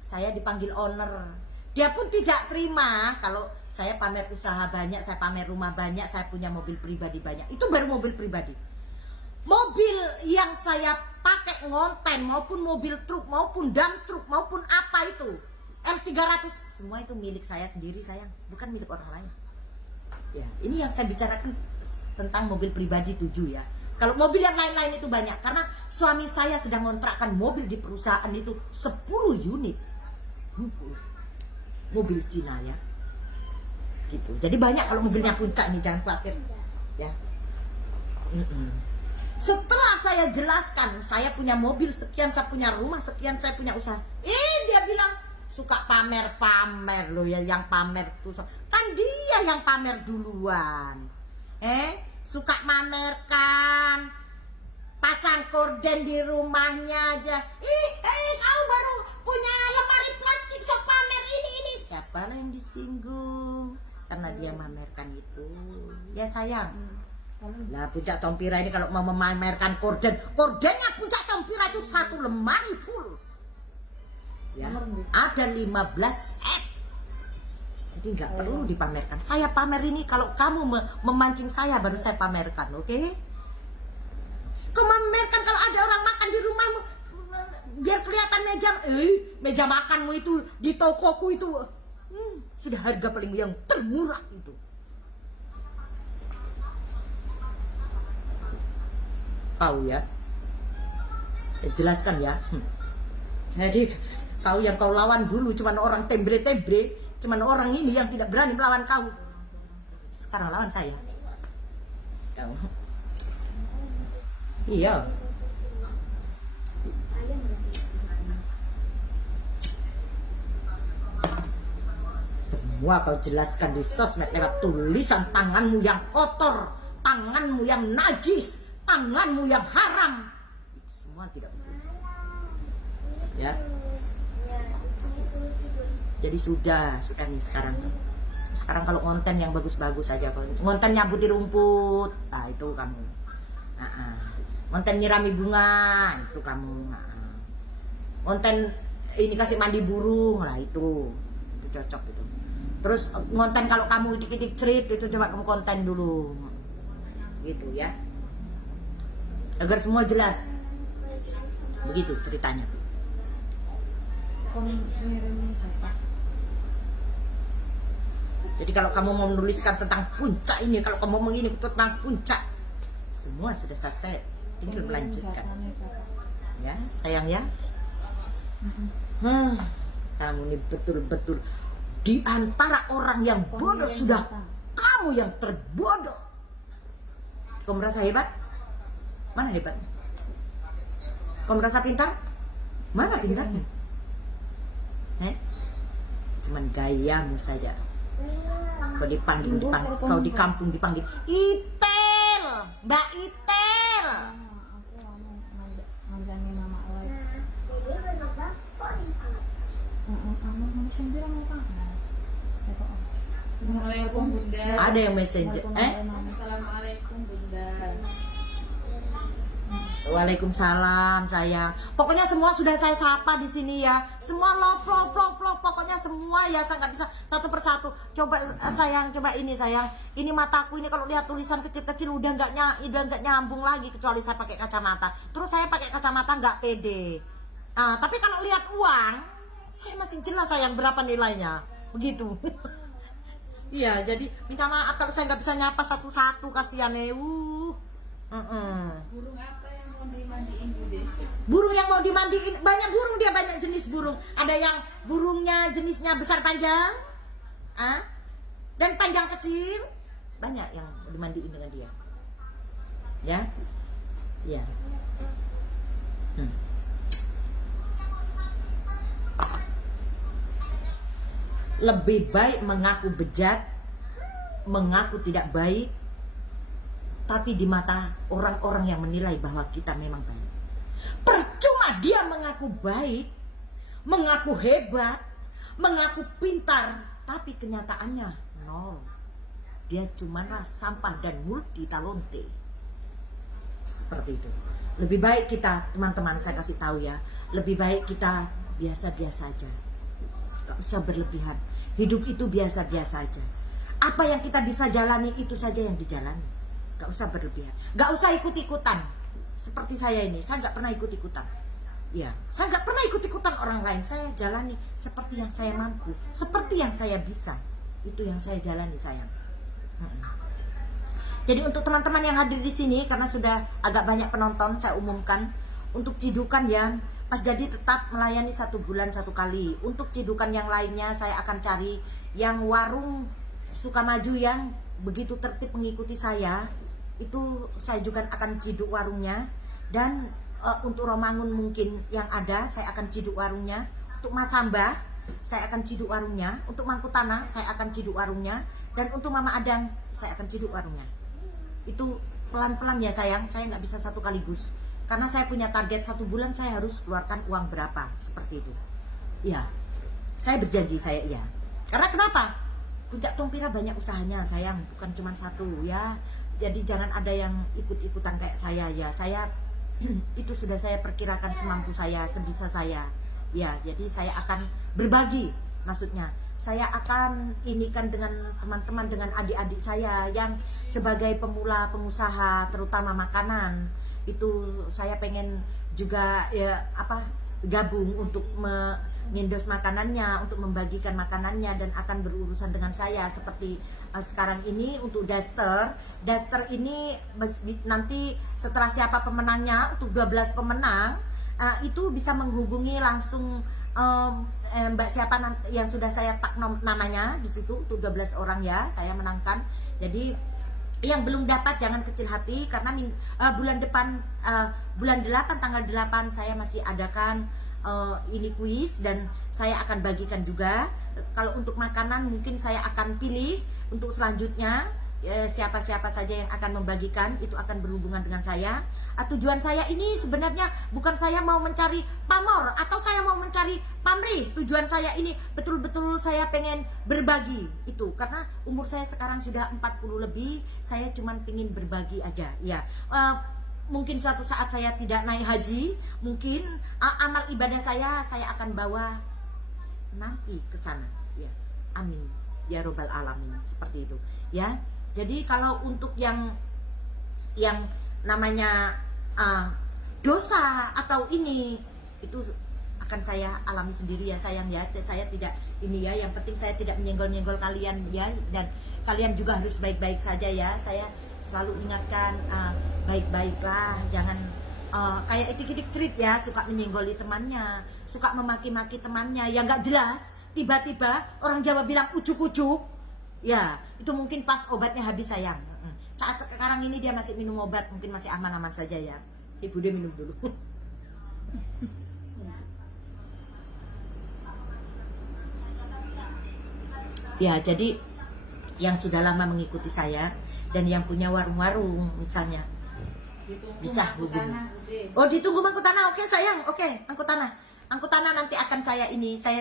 saya dipanggil owner. Dia pun tidak terima kalau saya pamer usaha banyak, saya pamer rumah banyak, saya punya mobil pribadi banyak. Itu baru mobil pribadi. Mobil yang saya pakai ngonten maupun mobil truk maupun dump truk maupun apa itu M300 semua itu milik saya sendiri sayang, bukan milik orang lain. Ya, ini yang saya bicarakan tentang mobil pribadi 7 ya. Kalau mobil yang lain-lain itu banyak karena suami saya sedang ngontrakkan mobil di perusahaan itu 10 unit. Mobil Cina ya. Gitu. Jadi banyak kalau mobilnya puncak nih, jangan khawatir. Ya. Setelah saya jelaskan, saya punya mobil sekian, saya punya rumah sekian, saya punya usaha. Dia bilang suka pamer-pamer loh ya, yang pamer tuh kan dia yang pamer duluan. Suka mamerkan, pasang korden di rumahnya aja. Kau baru punya lemari plastik sok pamer ini. Siapa lah yang disinggung? Karena dia mamerkan itu. Ya sayang. Lah puncak Tompira ini kalau mau memamerkan kordennya puncak Tompira itu 1 lemari full. Ya, ada 15 set. Jadi nggak perlu dipamerkan. Saya pamer ini kalau kamu memancing saya baru saya pamerkan, oke? Kau pamerkan kalau ada orang makan di rumahmu biar kelihatan meja makanmu itu di tokoku itu sudah harga paling yang termurah itu. Tahu ya? Saya jelaskan ya. Jadi kau yang kau lawan dulu cuman orang tembre-tembre, cuman orang ini yang tidak berani melawan kau. Sekarang lawan saya. Kau. Iya. Semua kau jelaskan di sosmed lewat tulisan tanganmu yang kotor, tanganmu yang najis, tanganmu yang haram. Semua tidak betul. Ya. Jadi sudah nih sekarang. Sekarang kalau konten yang bagus-bagus aja, konten nyabuti rumput, nah itu kamu. Konten nyirami bunga, itu kamu. Konten ini kasih mandi burung, lah itu cocok itu. Terus konten kalau kamu dikit-dikit cerit itu coba kamu konten dulu, gitu ya. Agar semua jelas. Begitu ceritanya. Jadi kalau kamu mau menuliskan tentang puncak ini, kalau kamu mau ini tentang puncak, semua sudah selesai, tinggal melanjutkan. Ya, sayang ya. Kamu ini betul-betul di antara orang yang bodoh sudah kamu yang terbodoh. Kau merasa hebat? Mana hebatnya? Kau merasa pintar? Mana pintarnya? Cuman gayamu saja. Kau dipanggil, kau di kampung dipanggil Itel, Mbak Itel. Aku mau ngajak nama lagi. Assalamualaikum Bunda. Ada yang messenger. Assalamualaikum Bunda. Waalaikumsalam sayang. Pokoknya semua sudah saya sapa di sini ya. Semua love. Pokoknya semua ya, saya nggak bisa satu persatu. Coba sayang, coba ini sayang. Ini mataku ini kalau lihat tulisan kecil-kecil udah nggak nyambung lagi kecuali saya pakai kacamata. Terus saya pakai kacamata nggak pede. Tapi kalau lihat uang, saya masih jelas sayang berapa nilainya. Begitu. Iya, jadi minta maaf kalau saya nggak bisa nyapa satu-satu, kasihan Burung apa yang mau dimandiin Bude? Burung yang mau dimandiin, banyak burung dia, banyak jenis burung. Ada yang burungnya jenisnya besar panjang, dan panjang kecil, banyak yang mau dimandiin dengan dia. Ya, ya. Lebih baik mengaku bejat, mengaku tidak baik, tapi di mata orang-orang yang menilai bahwa kita memang baik. Percuma dia mengaku baik, mengaku hebat, mengaku pintar, tapi kenyataannya nol. Dia cumanlah sampah dan multi talente. Seperti itu. Lebih baik kita, teman-teman, saya kasih tahu ya, lebih baik kita biasa-biasa aja. Gak usah berlebihan. Hidup itu biasa-biasa aja. Apa yang kita bisa jalani itu saja yang dijalani. Gak usah berlebihan. Gak usah ikut-ikutan. Seperti saya ini, saya gak pernah ikut-ikutan. Ya, saya gak pernah ikut-ikutan orang lain. Saya jalani seperti yang saya mampu, seperti yang saya bisa. Itu yang saya jalani, sayang. Jadi untuk teman-teman yang hadir di sini, karena sudah agak banyak penonton, saya umumkan untuk cidukan ya. Mas Jadi tetap melayani 1 bulan 1 kali. Untuk cidukan yang lainnya saya akan cari yang warung Sukamaju yang begitu tertib mengikuti saya. Itu saya juga akan ciduk warungnya. Dan untuk Romangun mungkin yang ada saya akan ciduk warungnya. Untuk Mas Samba saya akan ciduk warungnya. Untuk Mangkutana saya akan ciduk warungnya. Dan untuk Mama Adang saya akan ciduk warungnya. Itu pelan-pelan ya sayang. Saya nggak bisa satu kaligus. Karena saya punya target 1 bulan saya harus keluarkan uang berapa, seperti itu. Ya, saya berjanji saya iya. Karena kenapa? Puncak Tumpira banyak usahanya sayang, bukan cuma 1 ya. Jadi jangan ada yang ikut-ikutan kayak saya ya. Saya itu sudah saya perkirakan semampu saya, sebisa saya. Ya, jadi saya akan berbagi, maksudnya. Saya akan inikan dengan teman-teman, dengan adik-adik saya yang sebagai pemula pengusaha, terutama makanan. Itu saya pengen juga ya gabung untuk menyendos makanannya, untuk membagikan makanannya, dan akan berurusan dengan saya seperti sekarang ini. Untuk Daster ini nanti setelah siapa pemenangnya, untuk 12 pemenang itu bisa menghubungi langsung Mbak siapa yang sudah saya tag namanya di situ. Untuk 12 orang ya saya menangkan. Jadi yang belum dapat jangan kecil hati, karena bulan depan bulan 8 tanggal 8 saya masih adakan ini kuis, dan saya akan bagikan juga. Kalau untuk makanan mungkin saya akan pilih untuk selanjutnya siapa-siapa saja yang akan membagikan, itu akan berhubungan dengan saya. Tujuan saya ini sebenarnya bukan saya mau mencari pamor atau saya mau mencari pamrih. Tujuan saya ini betul-betul saya pengen berbagi itu. Karena umur saya sekarang sudah 40 lebih, saya cuman pengen berbagi aja ya. Mungkin suatu saat saya tidak naik haji, mungkin amal ibadah saya akan bawa nanti ke sana ya. Amin ya robbal alamin, seperti itu ya. Jadi kalau untuk yang namanya dosa atau ini, itu akan saya alami sendiri ya sayang ya. Saya tidak ini ya, yang penting saya tidak menyenggol-nyenggol kalian ya, dan kalian juga harus baik-baik saja ya. Saya selalu ingatkan baik-baiklah, jangan kayak idik-idik cerit ya, suka menyenggoli temannya, suka memaki-maki temannya yang nggak jelas. Tiba-tiba orang Jawa bilang ucuk-ucuk ya, itu mungkin pas obatnya habis sayang. Saat sekarang ini dia masih minum obat, mungkin masih aman-aman saja ya. Ibu dia minum dulu. Ya, jadi yang sudah lama mengikuti saya dan yang punya warung-warung misalnya, bisa hubungi. Oh, ditunggu Mangkutana. Oke sayang, oke Mangkutana. Mangkutana nanti akan saya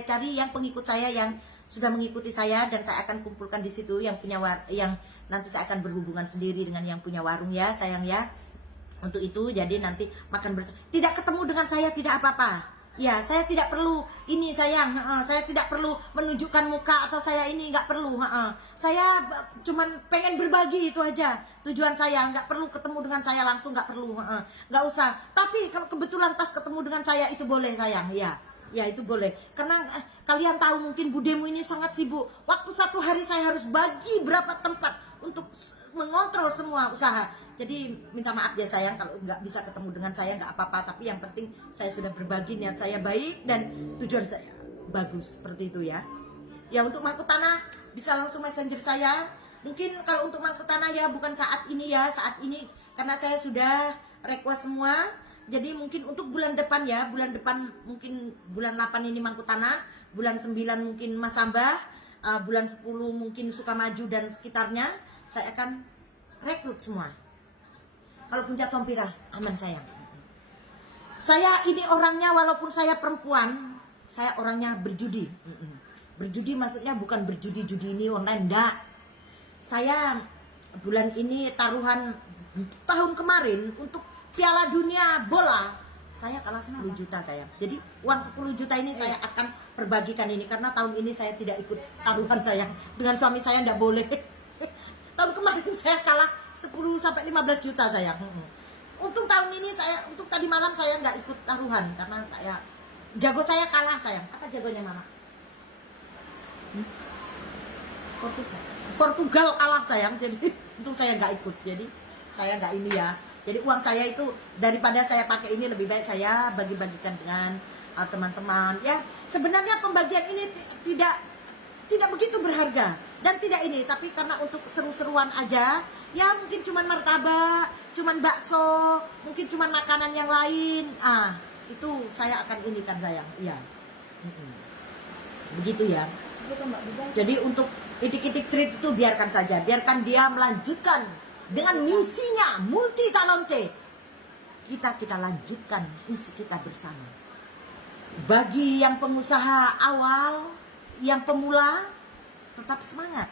cari yang pengikut saya yang sudah mengikuti saya, dan saya akan kumpulkan di situ yang punya yang nanti saya akan berhubungan sendiri dengan yang punya warung ya sayang ya. Untuk itu jadi nanti makan bersama. Tidak ketemu dengan saya tidak apa-apa. Ya, saya tidak perlu ini sayang, saya tidak perlu menunjukkan muka atau saya ini nggak perlu. Saya cuman pengen berbagi itu aja tujuan saya, nggak perlu ketemu dengan saya langsung, nggak perlu, nggak usah. Tapi kalau kebetulan pas ketemu dengan saya itu boleh sayang, ya itu boleh. Karena kalian tahu mungkin budemu ini sangat sibuk. Waktu satu hari saya harus bagi berapa tempat untuk mengontrol semua usaha. Jadi minta maaf ya sayang kalau nggak bisa ketemu dengan saya, nggak apa-apa. Tapi yang penting saya sudah berbagi, niat saya baik dan tujuan saya bagus, seperti itu ya. Ya untuk mangkuk tanah bisa langsung messenger saya. Mungkin kalau untuk mangkuk tanah ya bukan saat ini ya, saat ini karena saya sudah request semua. Jadi mungkin untuk bulan depan ya, bulan depan mungkin bulan 8 ini mangkuk tanah, bulan 9 mungkin Mas Sambah, bulan 10 mungkin Sukamaju dan sekitarnya. Saya akan rekrut semua. Kalau Puncak Tompira, aman sayang. Saya ini orangnya walaupun saya perempuan, saya orangnya berjudi. Berjudi maksudnya bukan berjudi-judi ini online, enggak. Saya bulan ini taruhan tahun kemarin untuk Piala Dunia Bola, saya kalah 10 juta sayang. Jadi uang 10 juta ini saya akan perbagikan ini karena tahun ini saya tidak ikut taruhan sayang. Dengan suami saya enggak boleh. Tahun kemarin saya kalah 10 sampai 15 juta sayang. Untuk tahun ini saya, untuk tadi malam saya nggak ikut taruhan karena saya jago saya kalah sayang. Apa jagonya mama? Portugal kalah sayang. Jadi untuk saya nggak ikut. Jadi saya nggak ini ya. Jadi uang saya itu daripada saya pakai ini lebih baik saya bagi-bagikan dengan teman-teman. Ya sebenarnya pembagian ini tidak begitu berharga dan tidak ini, tapi karena untuk seru-seruan aja, ya mungkin cuman martabak, cuman bakso, mungkin cuman makanan yang lain. Itu saya akan ini kan sayang, iya. Begitu ya. Jadi untuk itik-itik treat itu biarkan saja, biarkan dia melanjutkan dengan misinya multi talente. Kita lanjutkan misi kita bersama. Bagi yang pengusaha awal, yang pemula, tetap semangat,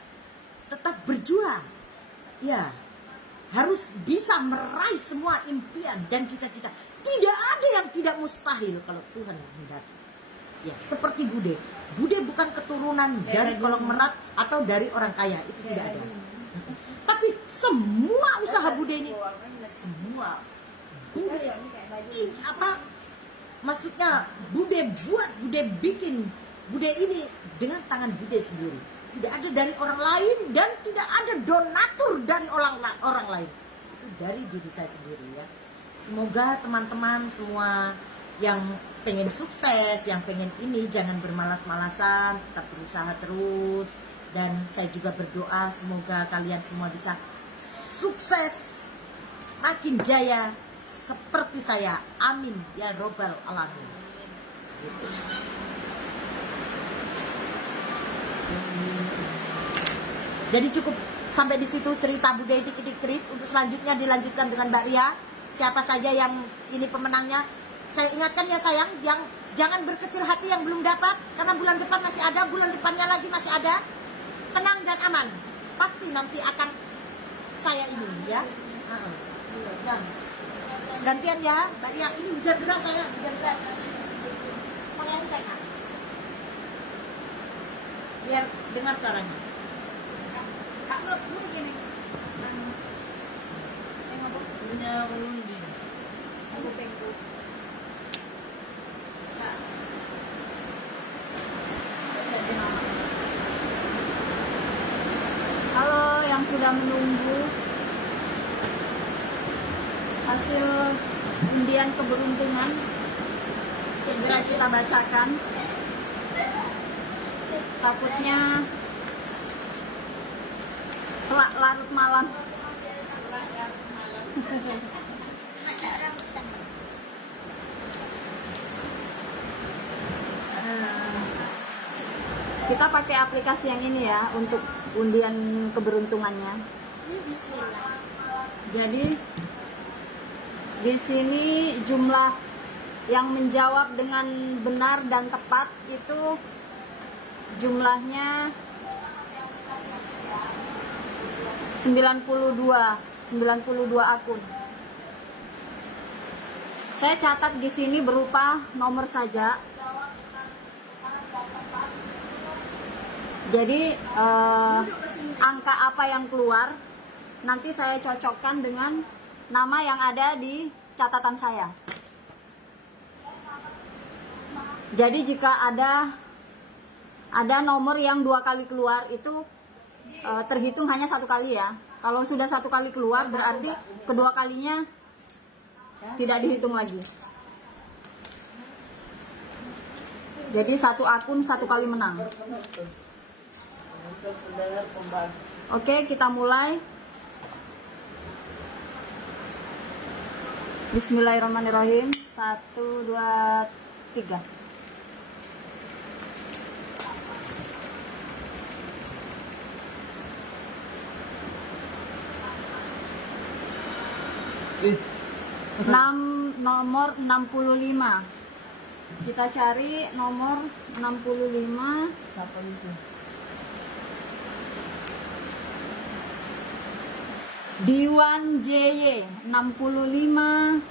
tetap berjuang. Ya, harus bisa meraih semua impian dan cita-cita. Tidak ada yang tidak mustahil kalau Tuhan menghendaki. Ya, seperti Bude. Bude bukan keturunan dari konglomerat atau dari orang kaya, itu tidak ada. Tapi semua usaha Bude ini, semua Bude maksudnya Bude buat, Bude bikin, Bude ini dengan tangan Bude sendiri. Tidak ada dari orang lain dan tidak ada donatur dari orang lain. Itu dari diri saya sendiri ya. Semoga teman-teman semua yang pengen sukses, yang pengen ini jangan bermalas-malasan, tetap berusaha terus. Dan saya juga berdoa semoga kalian semua bisa sukses, makin jaya seperti saya. Amin ya robbal alamin. Gitu. Jadi cukup sampai di situ cerita Bude itik-itik cerit. Untuk selanjutnya dilanjutkan dengan Mbak Ria. Siapa saja yang ini pemenangnya. Saya ingatkan ya sayang, yang jangan berkecil hati yang belum dapat, karena bulan depan masih ada, bulan depannya lagi masih ada. Tenang dan aman. Pasti nanti akan saya ini ya. Gantian ya, Mbak Ria. Ini hujan deras saya, hujan deras. Pengen saya. Biar dengar suaranya. Kak lu gini. Punya undi. Aku pengku. Halo yang sudah menunggu hasil undian keberuntungan, segera kita bacakan. Takutnya larut malam. Kita pakai aplikasi yang ini ya untuk undian keberuntungannya. Jadi di sini jumlah yang menjawab dengan benar dan tepat itu jumlahnya 92 akun. Saya catat di sini berupa nomor saja. Jadi angka apa yang keluar nanti saya cocokkan dengan nama yang ada di catatan saya. Jadi jika ada nomor yang 2 kali keluar itu terhitung hanya 1 kali ya. Kalau sudah 1 kali keluar berarti kedua kalinya tidak dihitung lagi. Jadi 1 akun 1 kali menang. Oke, kita mulai. Bismillahirrahmanirrahim. 1, 2, 3. Nomor 65. Kita cari nomor 65. Apa itu? Diwan JY 65.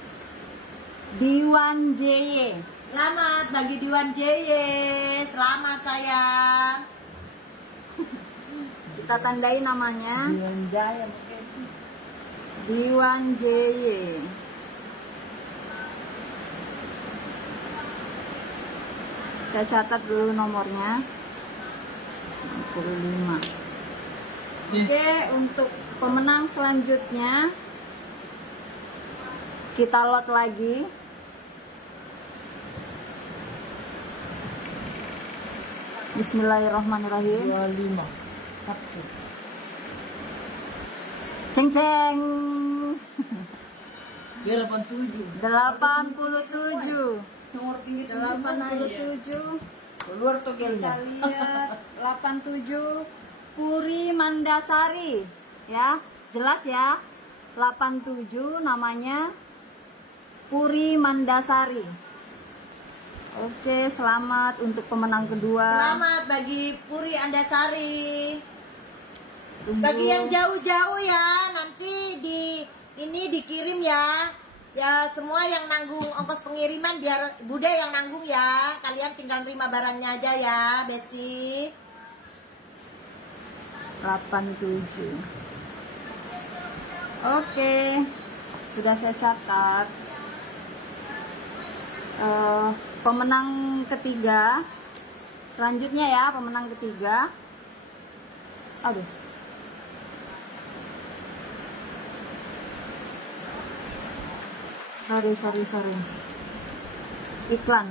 Diwan JY. Selamat bagi Diwan JY. Selamat sayang. Kita tandai namanya. Diwan Jaya mungkin. Diwan JY. Saya catat dulu nomornya. 65. Oke, untuk pemenang selanjutnya kita lot lagi. Bismillahirrahmanirrahim. 25. Satu. Ceng ceng. Dia 87. 87. Nomor tinggi 87. Keluar togelnya. Kita lihat 87 Puri Mandasari ya, jelas ya. 87 namanya Puri Mandasari. Oke, selamat untuk pemenang kedua. Selamat bagi Puri Andasari. Tunggu. Bagi yang jauh-jauh ya, nanti ini dikirim ya. Ya semua yang nanggung ongkos pengiriman biar Bude yang nanggung ya. Kalian tinggal terima barangnya aja ya, Besti. 87. Oke, sudah saya catat. Pemenang ketiga selanjutnya ya, pemenang ketiga. Aduh, sorry, iklan.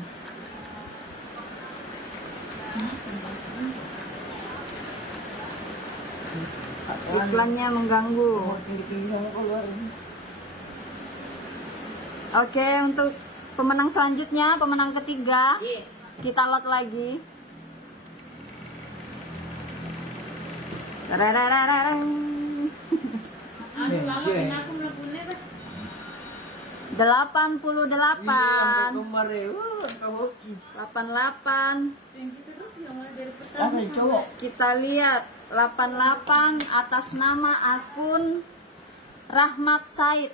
Iklannya mengganggu. Nomor tinggi sama keluar. Oke, untuk pemenang selanjutnya, pemenang ketiga, kita lot lagi. Rararararang. Anu lama aku melakukannya bah. 88. Kemarin, kawoki. 88. Tinggi terus ya mulai dari Apa pertama. yang cowok? Kita lihat 88 atas nama akun Rahmat Said.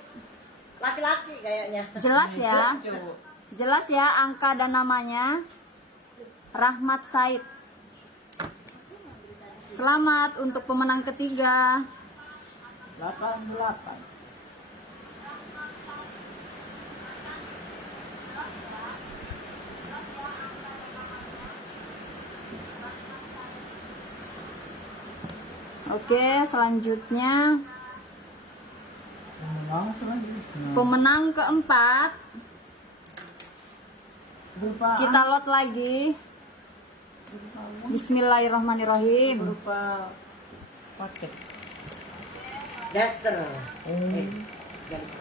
Laki-laki kayaknya. Jelas ya? Cowok. Jelas ya angka dan namanya. Rahmat Said. Selamat untuk pemenang ketiga. 88. Oke, selanjutnya Pemenang selanjutnya. pemenang keempat. Berupa Kita lot lagi. Bismillahirrahmanirrahim. berupa paket. Daster.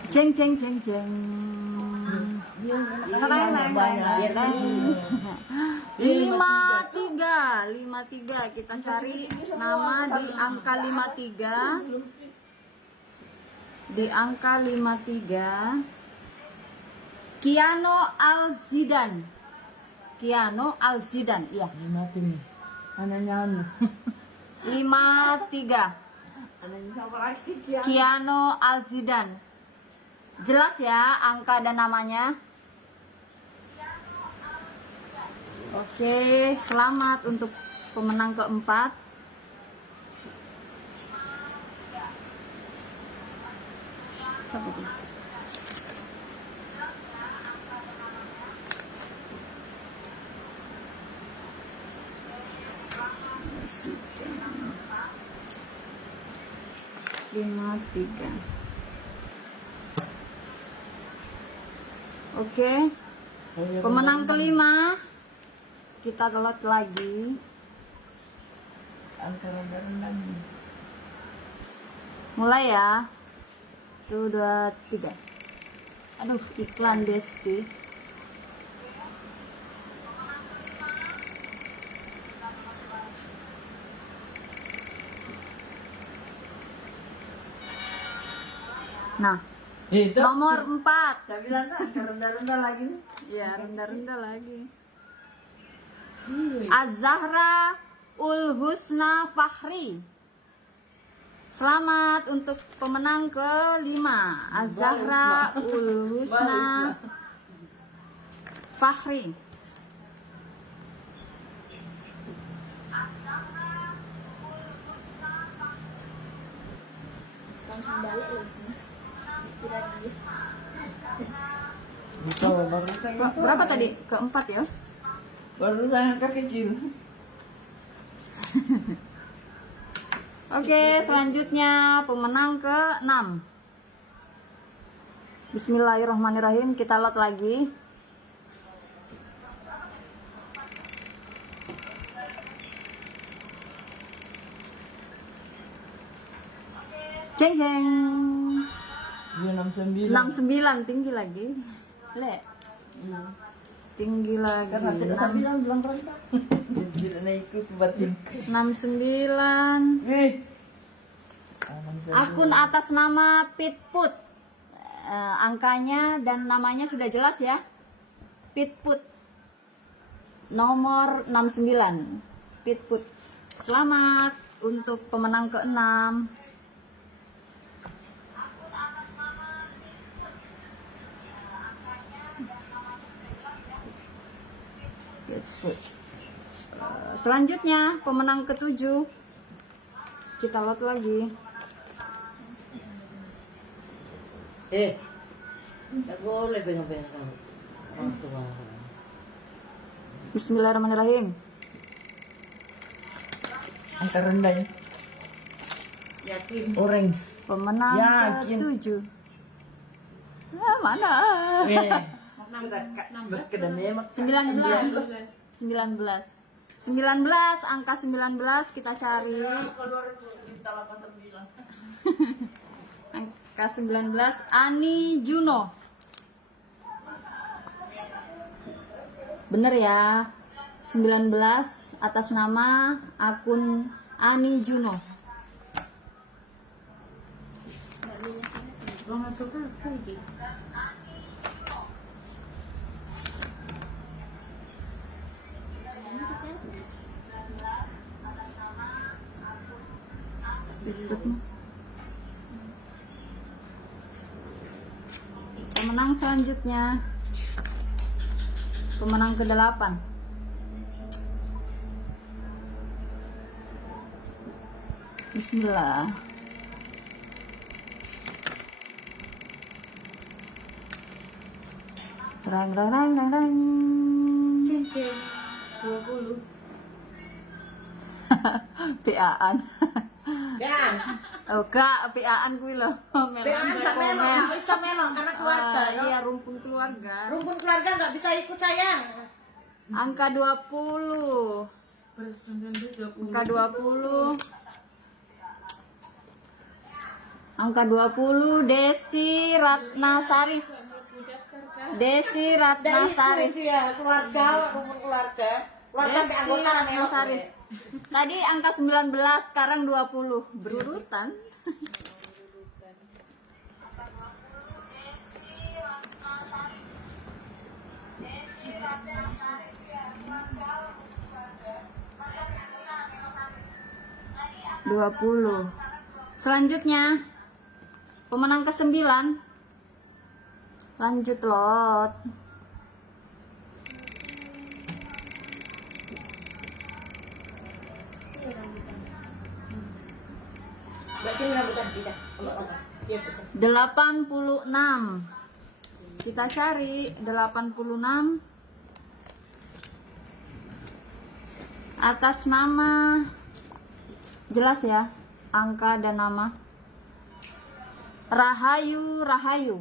Jeng jeng jeng jeng. Biar seru. 53 kita cari nama di angka 53. Di angka 53 Kiano Al Zidan. Kiano Al Zidan, iya. 5 tim. Anaknya anu. 53. Anaknya siapa lagi dia? Kiano Alzidan. Jelas ya angka dan namanya. Oke, selamat untuk pemenang keempat. Siapa itu? Lima tiga. Oke, pemenang kelima kita telat lagi. Angka rendah-rendah. Mulai ya. 1, 2, 3. Aduh, iklan Desti. Nah, Itu. nomor 4. Saya bilang kan angka rendah-rendah lagi. Ya, rendah-rendah lagi. Az-Zahra Ul Husna Fahri. Selamat untuk pemenang kelima, Az-Zahra Ul Husna Fahri. Langsung balik Lisna. Kira dia. Itu baru saya. Berapa tadi? Keempat ya? Baru saya angka kecil. Oke, selanjutnya pemenang ke-6. Bismillahirrahmanirrahim, kita lot lagi. Ceng ceng. Dia 69. 69 tinggi lagi. Le, tinggi lagi. Karena tidak saya bilang rendah. Tidak naik ikut batin. 69. Akun atas nama Pitput. Angkanya dan namanya sudah jelas ya. Pitput. Nomor 69. Pitput. Selamat untuk pemenang ke-6. Pitput. Selanjutnya pemenang ke-7. Kita lot lagi. Tidak boleh pengen-pengen orang tua. Bismillahirrahmanirrahim. Angka rendah ya. Yakin. Orange. Pemenang Yakin. ke-7. Mana? Berkenan memang. 19, angka 19 kita cari. Angka 19 Ani Juno. Bener ya. 19 atas nama akun Ani Juno. Pemenang selanjutnya, pemenang ke-8. Bismillah. Rang rang rang rang rang. Cincin 20. PA-an. Dan, Oh kak, PA-an kuwi lho. bean tak melok, nggak bisa melok karena keluarga. Iya, rumpun keluarga. Rumpun keluarga nggak bisa ikut sayang. Angka 20. Angka 20. Angka 20 Desi Ratnasaris. Desi Ratnasaris. Ya, keluarga, rumpun keluarga. Keluarga sampai Desi anggota melok. Ratnasaris. Tadi angka 19, sekarang 20. Berurutan. 20. Selanjutnya pemenang ke-9. Lanjut lot. Mbak sini rambutan tidak. Iya, bisa. 86. Kita cari 86 atas nama, jelas ya angka dan nama. Rahayu Rahayu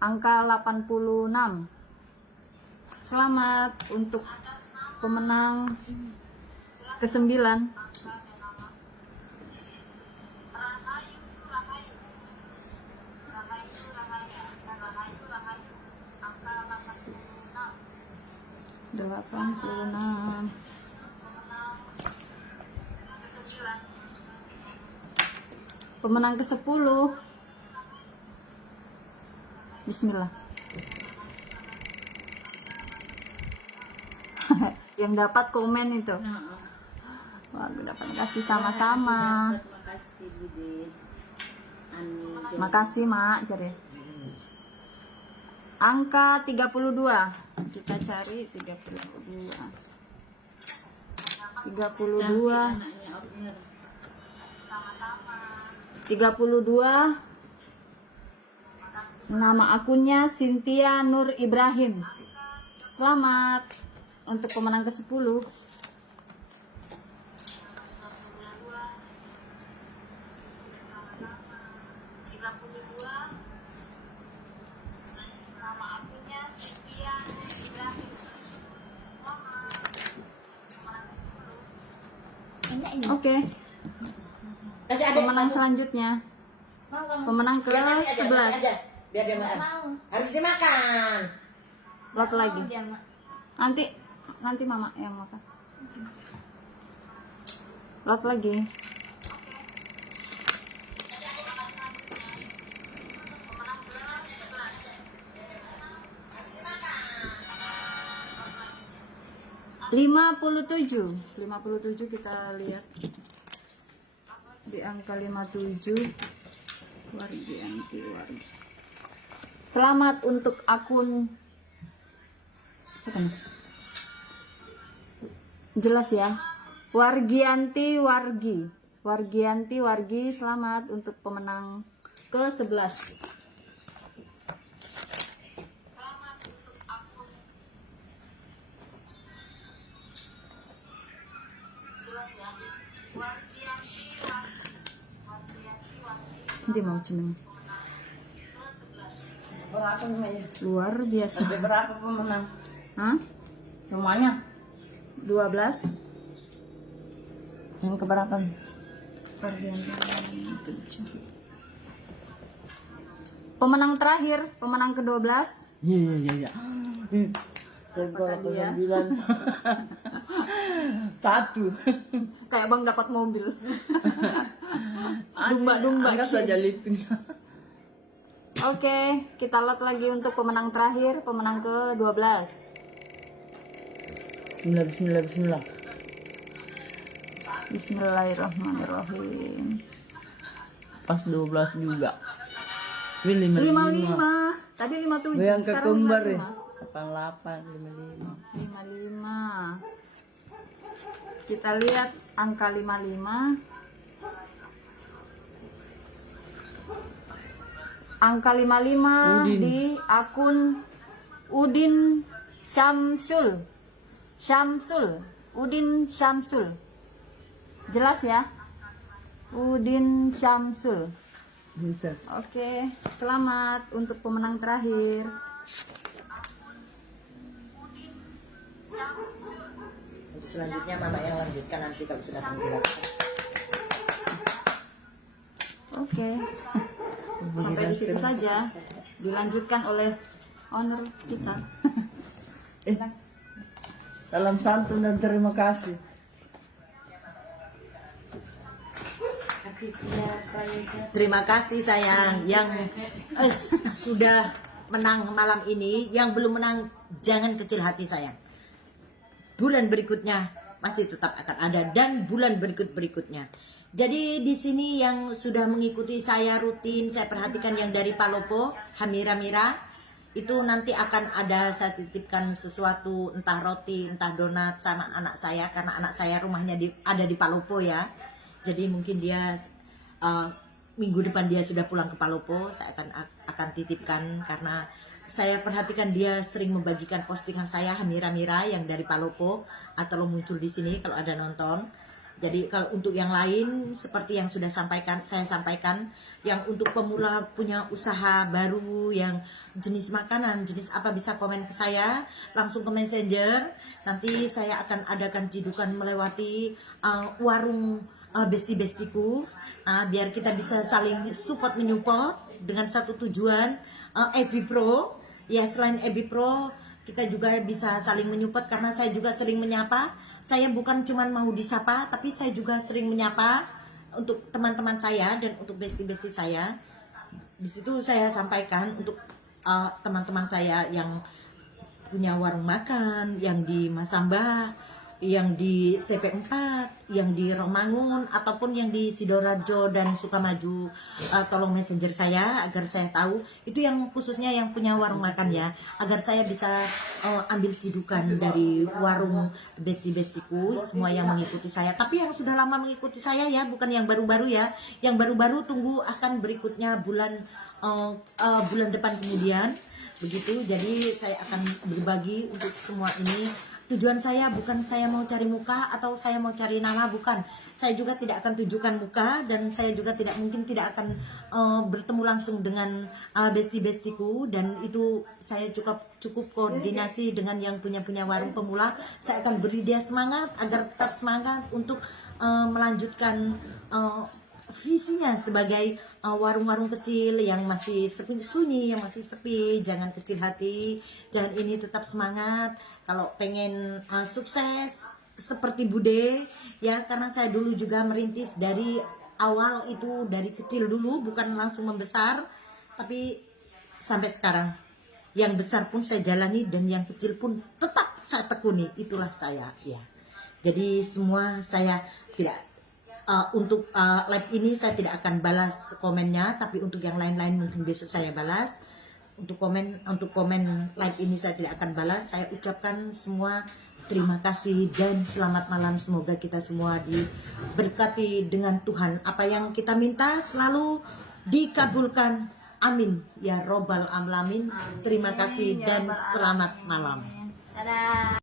angka 86. Selamat untuk pemenang ke-9. Pemenang ke-10. Bismillah. Yang dapat komen itu. Wah, dapat kasih sama-sama. Makasih Bude. Ani. Makasih, Mak. Cari. Angka 32. Kita cari 32. 32. Anaknya Orner. 32. Nama akunnya Cynthia Nur Ibrahim. Selamat untuk pemenang ke-10. Oke, Kasih adek. pemenang selanjutnya. Pemenang Ya, kasih adek, ke-11. kasih adek. Biar dia makan. Harus dimakan. Lot lagi. Nanti mama yang makan. Lot lagi. Lima puluh tujuh kita lihat di angka 57. Wargianti. Selamat untuk akun. Apa nih? Jelas ya. Wargi. Selamat untuk pemenang ke-11. Nanti mau ceneng. Berapa namanya? Luar biasa. Ada berapa pemenang? Hah? Rumahnya? 12. Yang keberapa? Wargianti 7. Pemenang terakhir, pemenang ke-12. Iya. Apakah dia? 9. 1. Kayak Bang dapat mobil. Domba-domba. Angkat saja lipin. Oke, kita lot lagi untuk pemenang terakhir, pemenang ke-12. Bismillah. Bismillahirrahmanirrahim. Pas 12 juga. Ini 55. Tadi 57, Yang ke sekarang kembar ya. 55. 88, 55. 55. Kita lihat angka 55. Angka 55 Udin. di akun Udin Syamsul. Udin Syamsul. Jelas ya? Udin Syamsul. Bentar. Oke, selamat untuk pemenang terakhir. Untuk selanjutnya mama yang lanjutkan nanti kalau sudah menjelaskan. Oke. Sampai di situ saja. Dilanjutkan oleh owner kita. Salam santun dan terima kasih. Terima kasih sayang yang sudah menang malam ini. Yang belum menang jangan kecil hati sayang. Bulan berikutnya masih tetap akan ada, dan bulan berikutnya. Jadi di sini yang sudah mengikuti saya rutin, saya perhatikan yang dari Palopo, Hamira-mira, itu nanti akan ada saya titipkan sesuatu, entah roti, entah donat sama anak saya, karena anak saya rumahnya ada di Palopo ya. Jadi mungkin dia minggu depan dia sudah pulang ke Palopo, saya akan titipkan, karena saya perhatikan dia sering membagikan postingan saya Hamira-mira yang dari Palopo, atau lo muncul di sini kalau ada nonton. Jadi kalau untuk yang lain seperti yang sudah saya sampaikan, yang untuk pemula punya usaha baru yang jenis makanan, jenis apa, bisa komen ke saya langsung ke Messenger. Nanti saya akan adakan cidukan melewati warung besti-bestiku, biar kita bisa saling support menyupport dengan satu tujuan, EBI Pro. Ya, selain EBI Pro, kita juga bisa saling menyupport, karena saya juga sering menyapa. Saya bukan cuma mau disapa, tapi saya juga sering menyapa untuk teman-teman saya dan untuk besti-besti saya. Di situ saya sampaikan untuk teman-teman saya yang punya warung makan, yang di Masambah, yang di CP4, yang di Romangun, ataupun yang di Sidoarjo dan Sukamaju. Tolong messenger saya agar saya tahu, itu yang khususnya yang punya warung makan ya, agar saya bisa ambil cidukan dari warung besti-bestiku semua yang mengikuti saya. Tapi yang sudah lama mengikuti saya ya, bukan yang baru-baru ya. Yang baru-baru tunggu akan berikutnya bulan depan kemudian begitu. Jadi saya akan berbagi untuk semua ini. Tujuan saya bukan saya mau cari muka atau saya mau cari nama, bukan. Saya juga tidak akan tunjukkan muka, dan saya juga tidak akan bertemu langsung dengan besti-bestiku, dan itu saya cukup koordinasi dengan yang punya warung pemula. Saya akan beri dia semangat agar tetap semangat untuk melanjutkan visinya sebagai warung-warung kecil yang masih sunyi, yang masih sepi. Jangan kecil hati, jangan ini, tetap semangat. Kalau pengen sukses seperti Bude ya, karena saya dulu juga merintis dari awal, itu dari kecil dulu, bukan langsung membesar, tapi sampai sekarang yang besar pun saya jalani dan yang kecil pun tetap saya tekuni. Itulah saya ya. Jadi semua saya tidak untuk live ini saya tidak akan balas komennya, tapi untuk yang lain-lain mungkin besok saya balas. Untuk komen live ini saya tidak akan balas. Saya ucapkan semua terima kasih dan selamat malam. Semoga kita semua diberkati dengan Tuhan. Apa yang kita minta selalu dikabulkan. Amin ya robbal alamin. Terima kasih dan selamat malam. Dadah.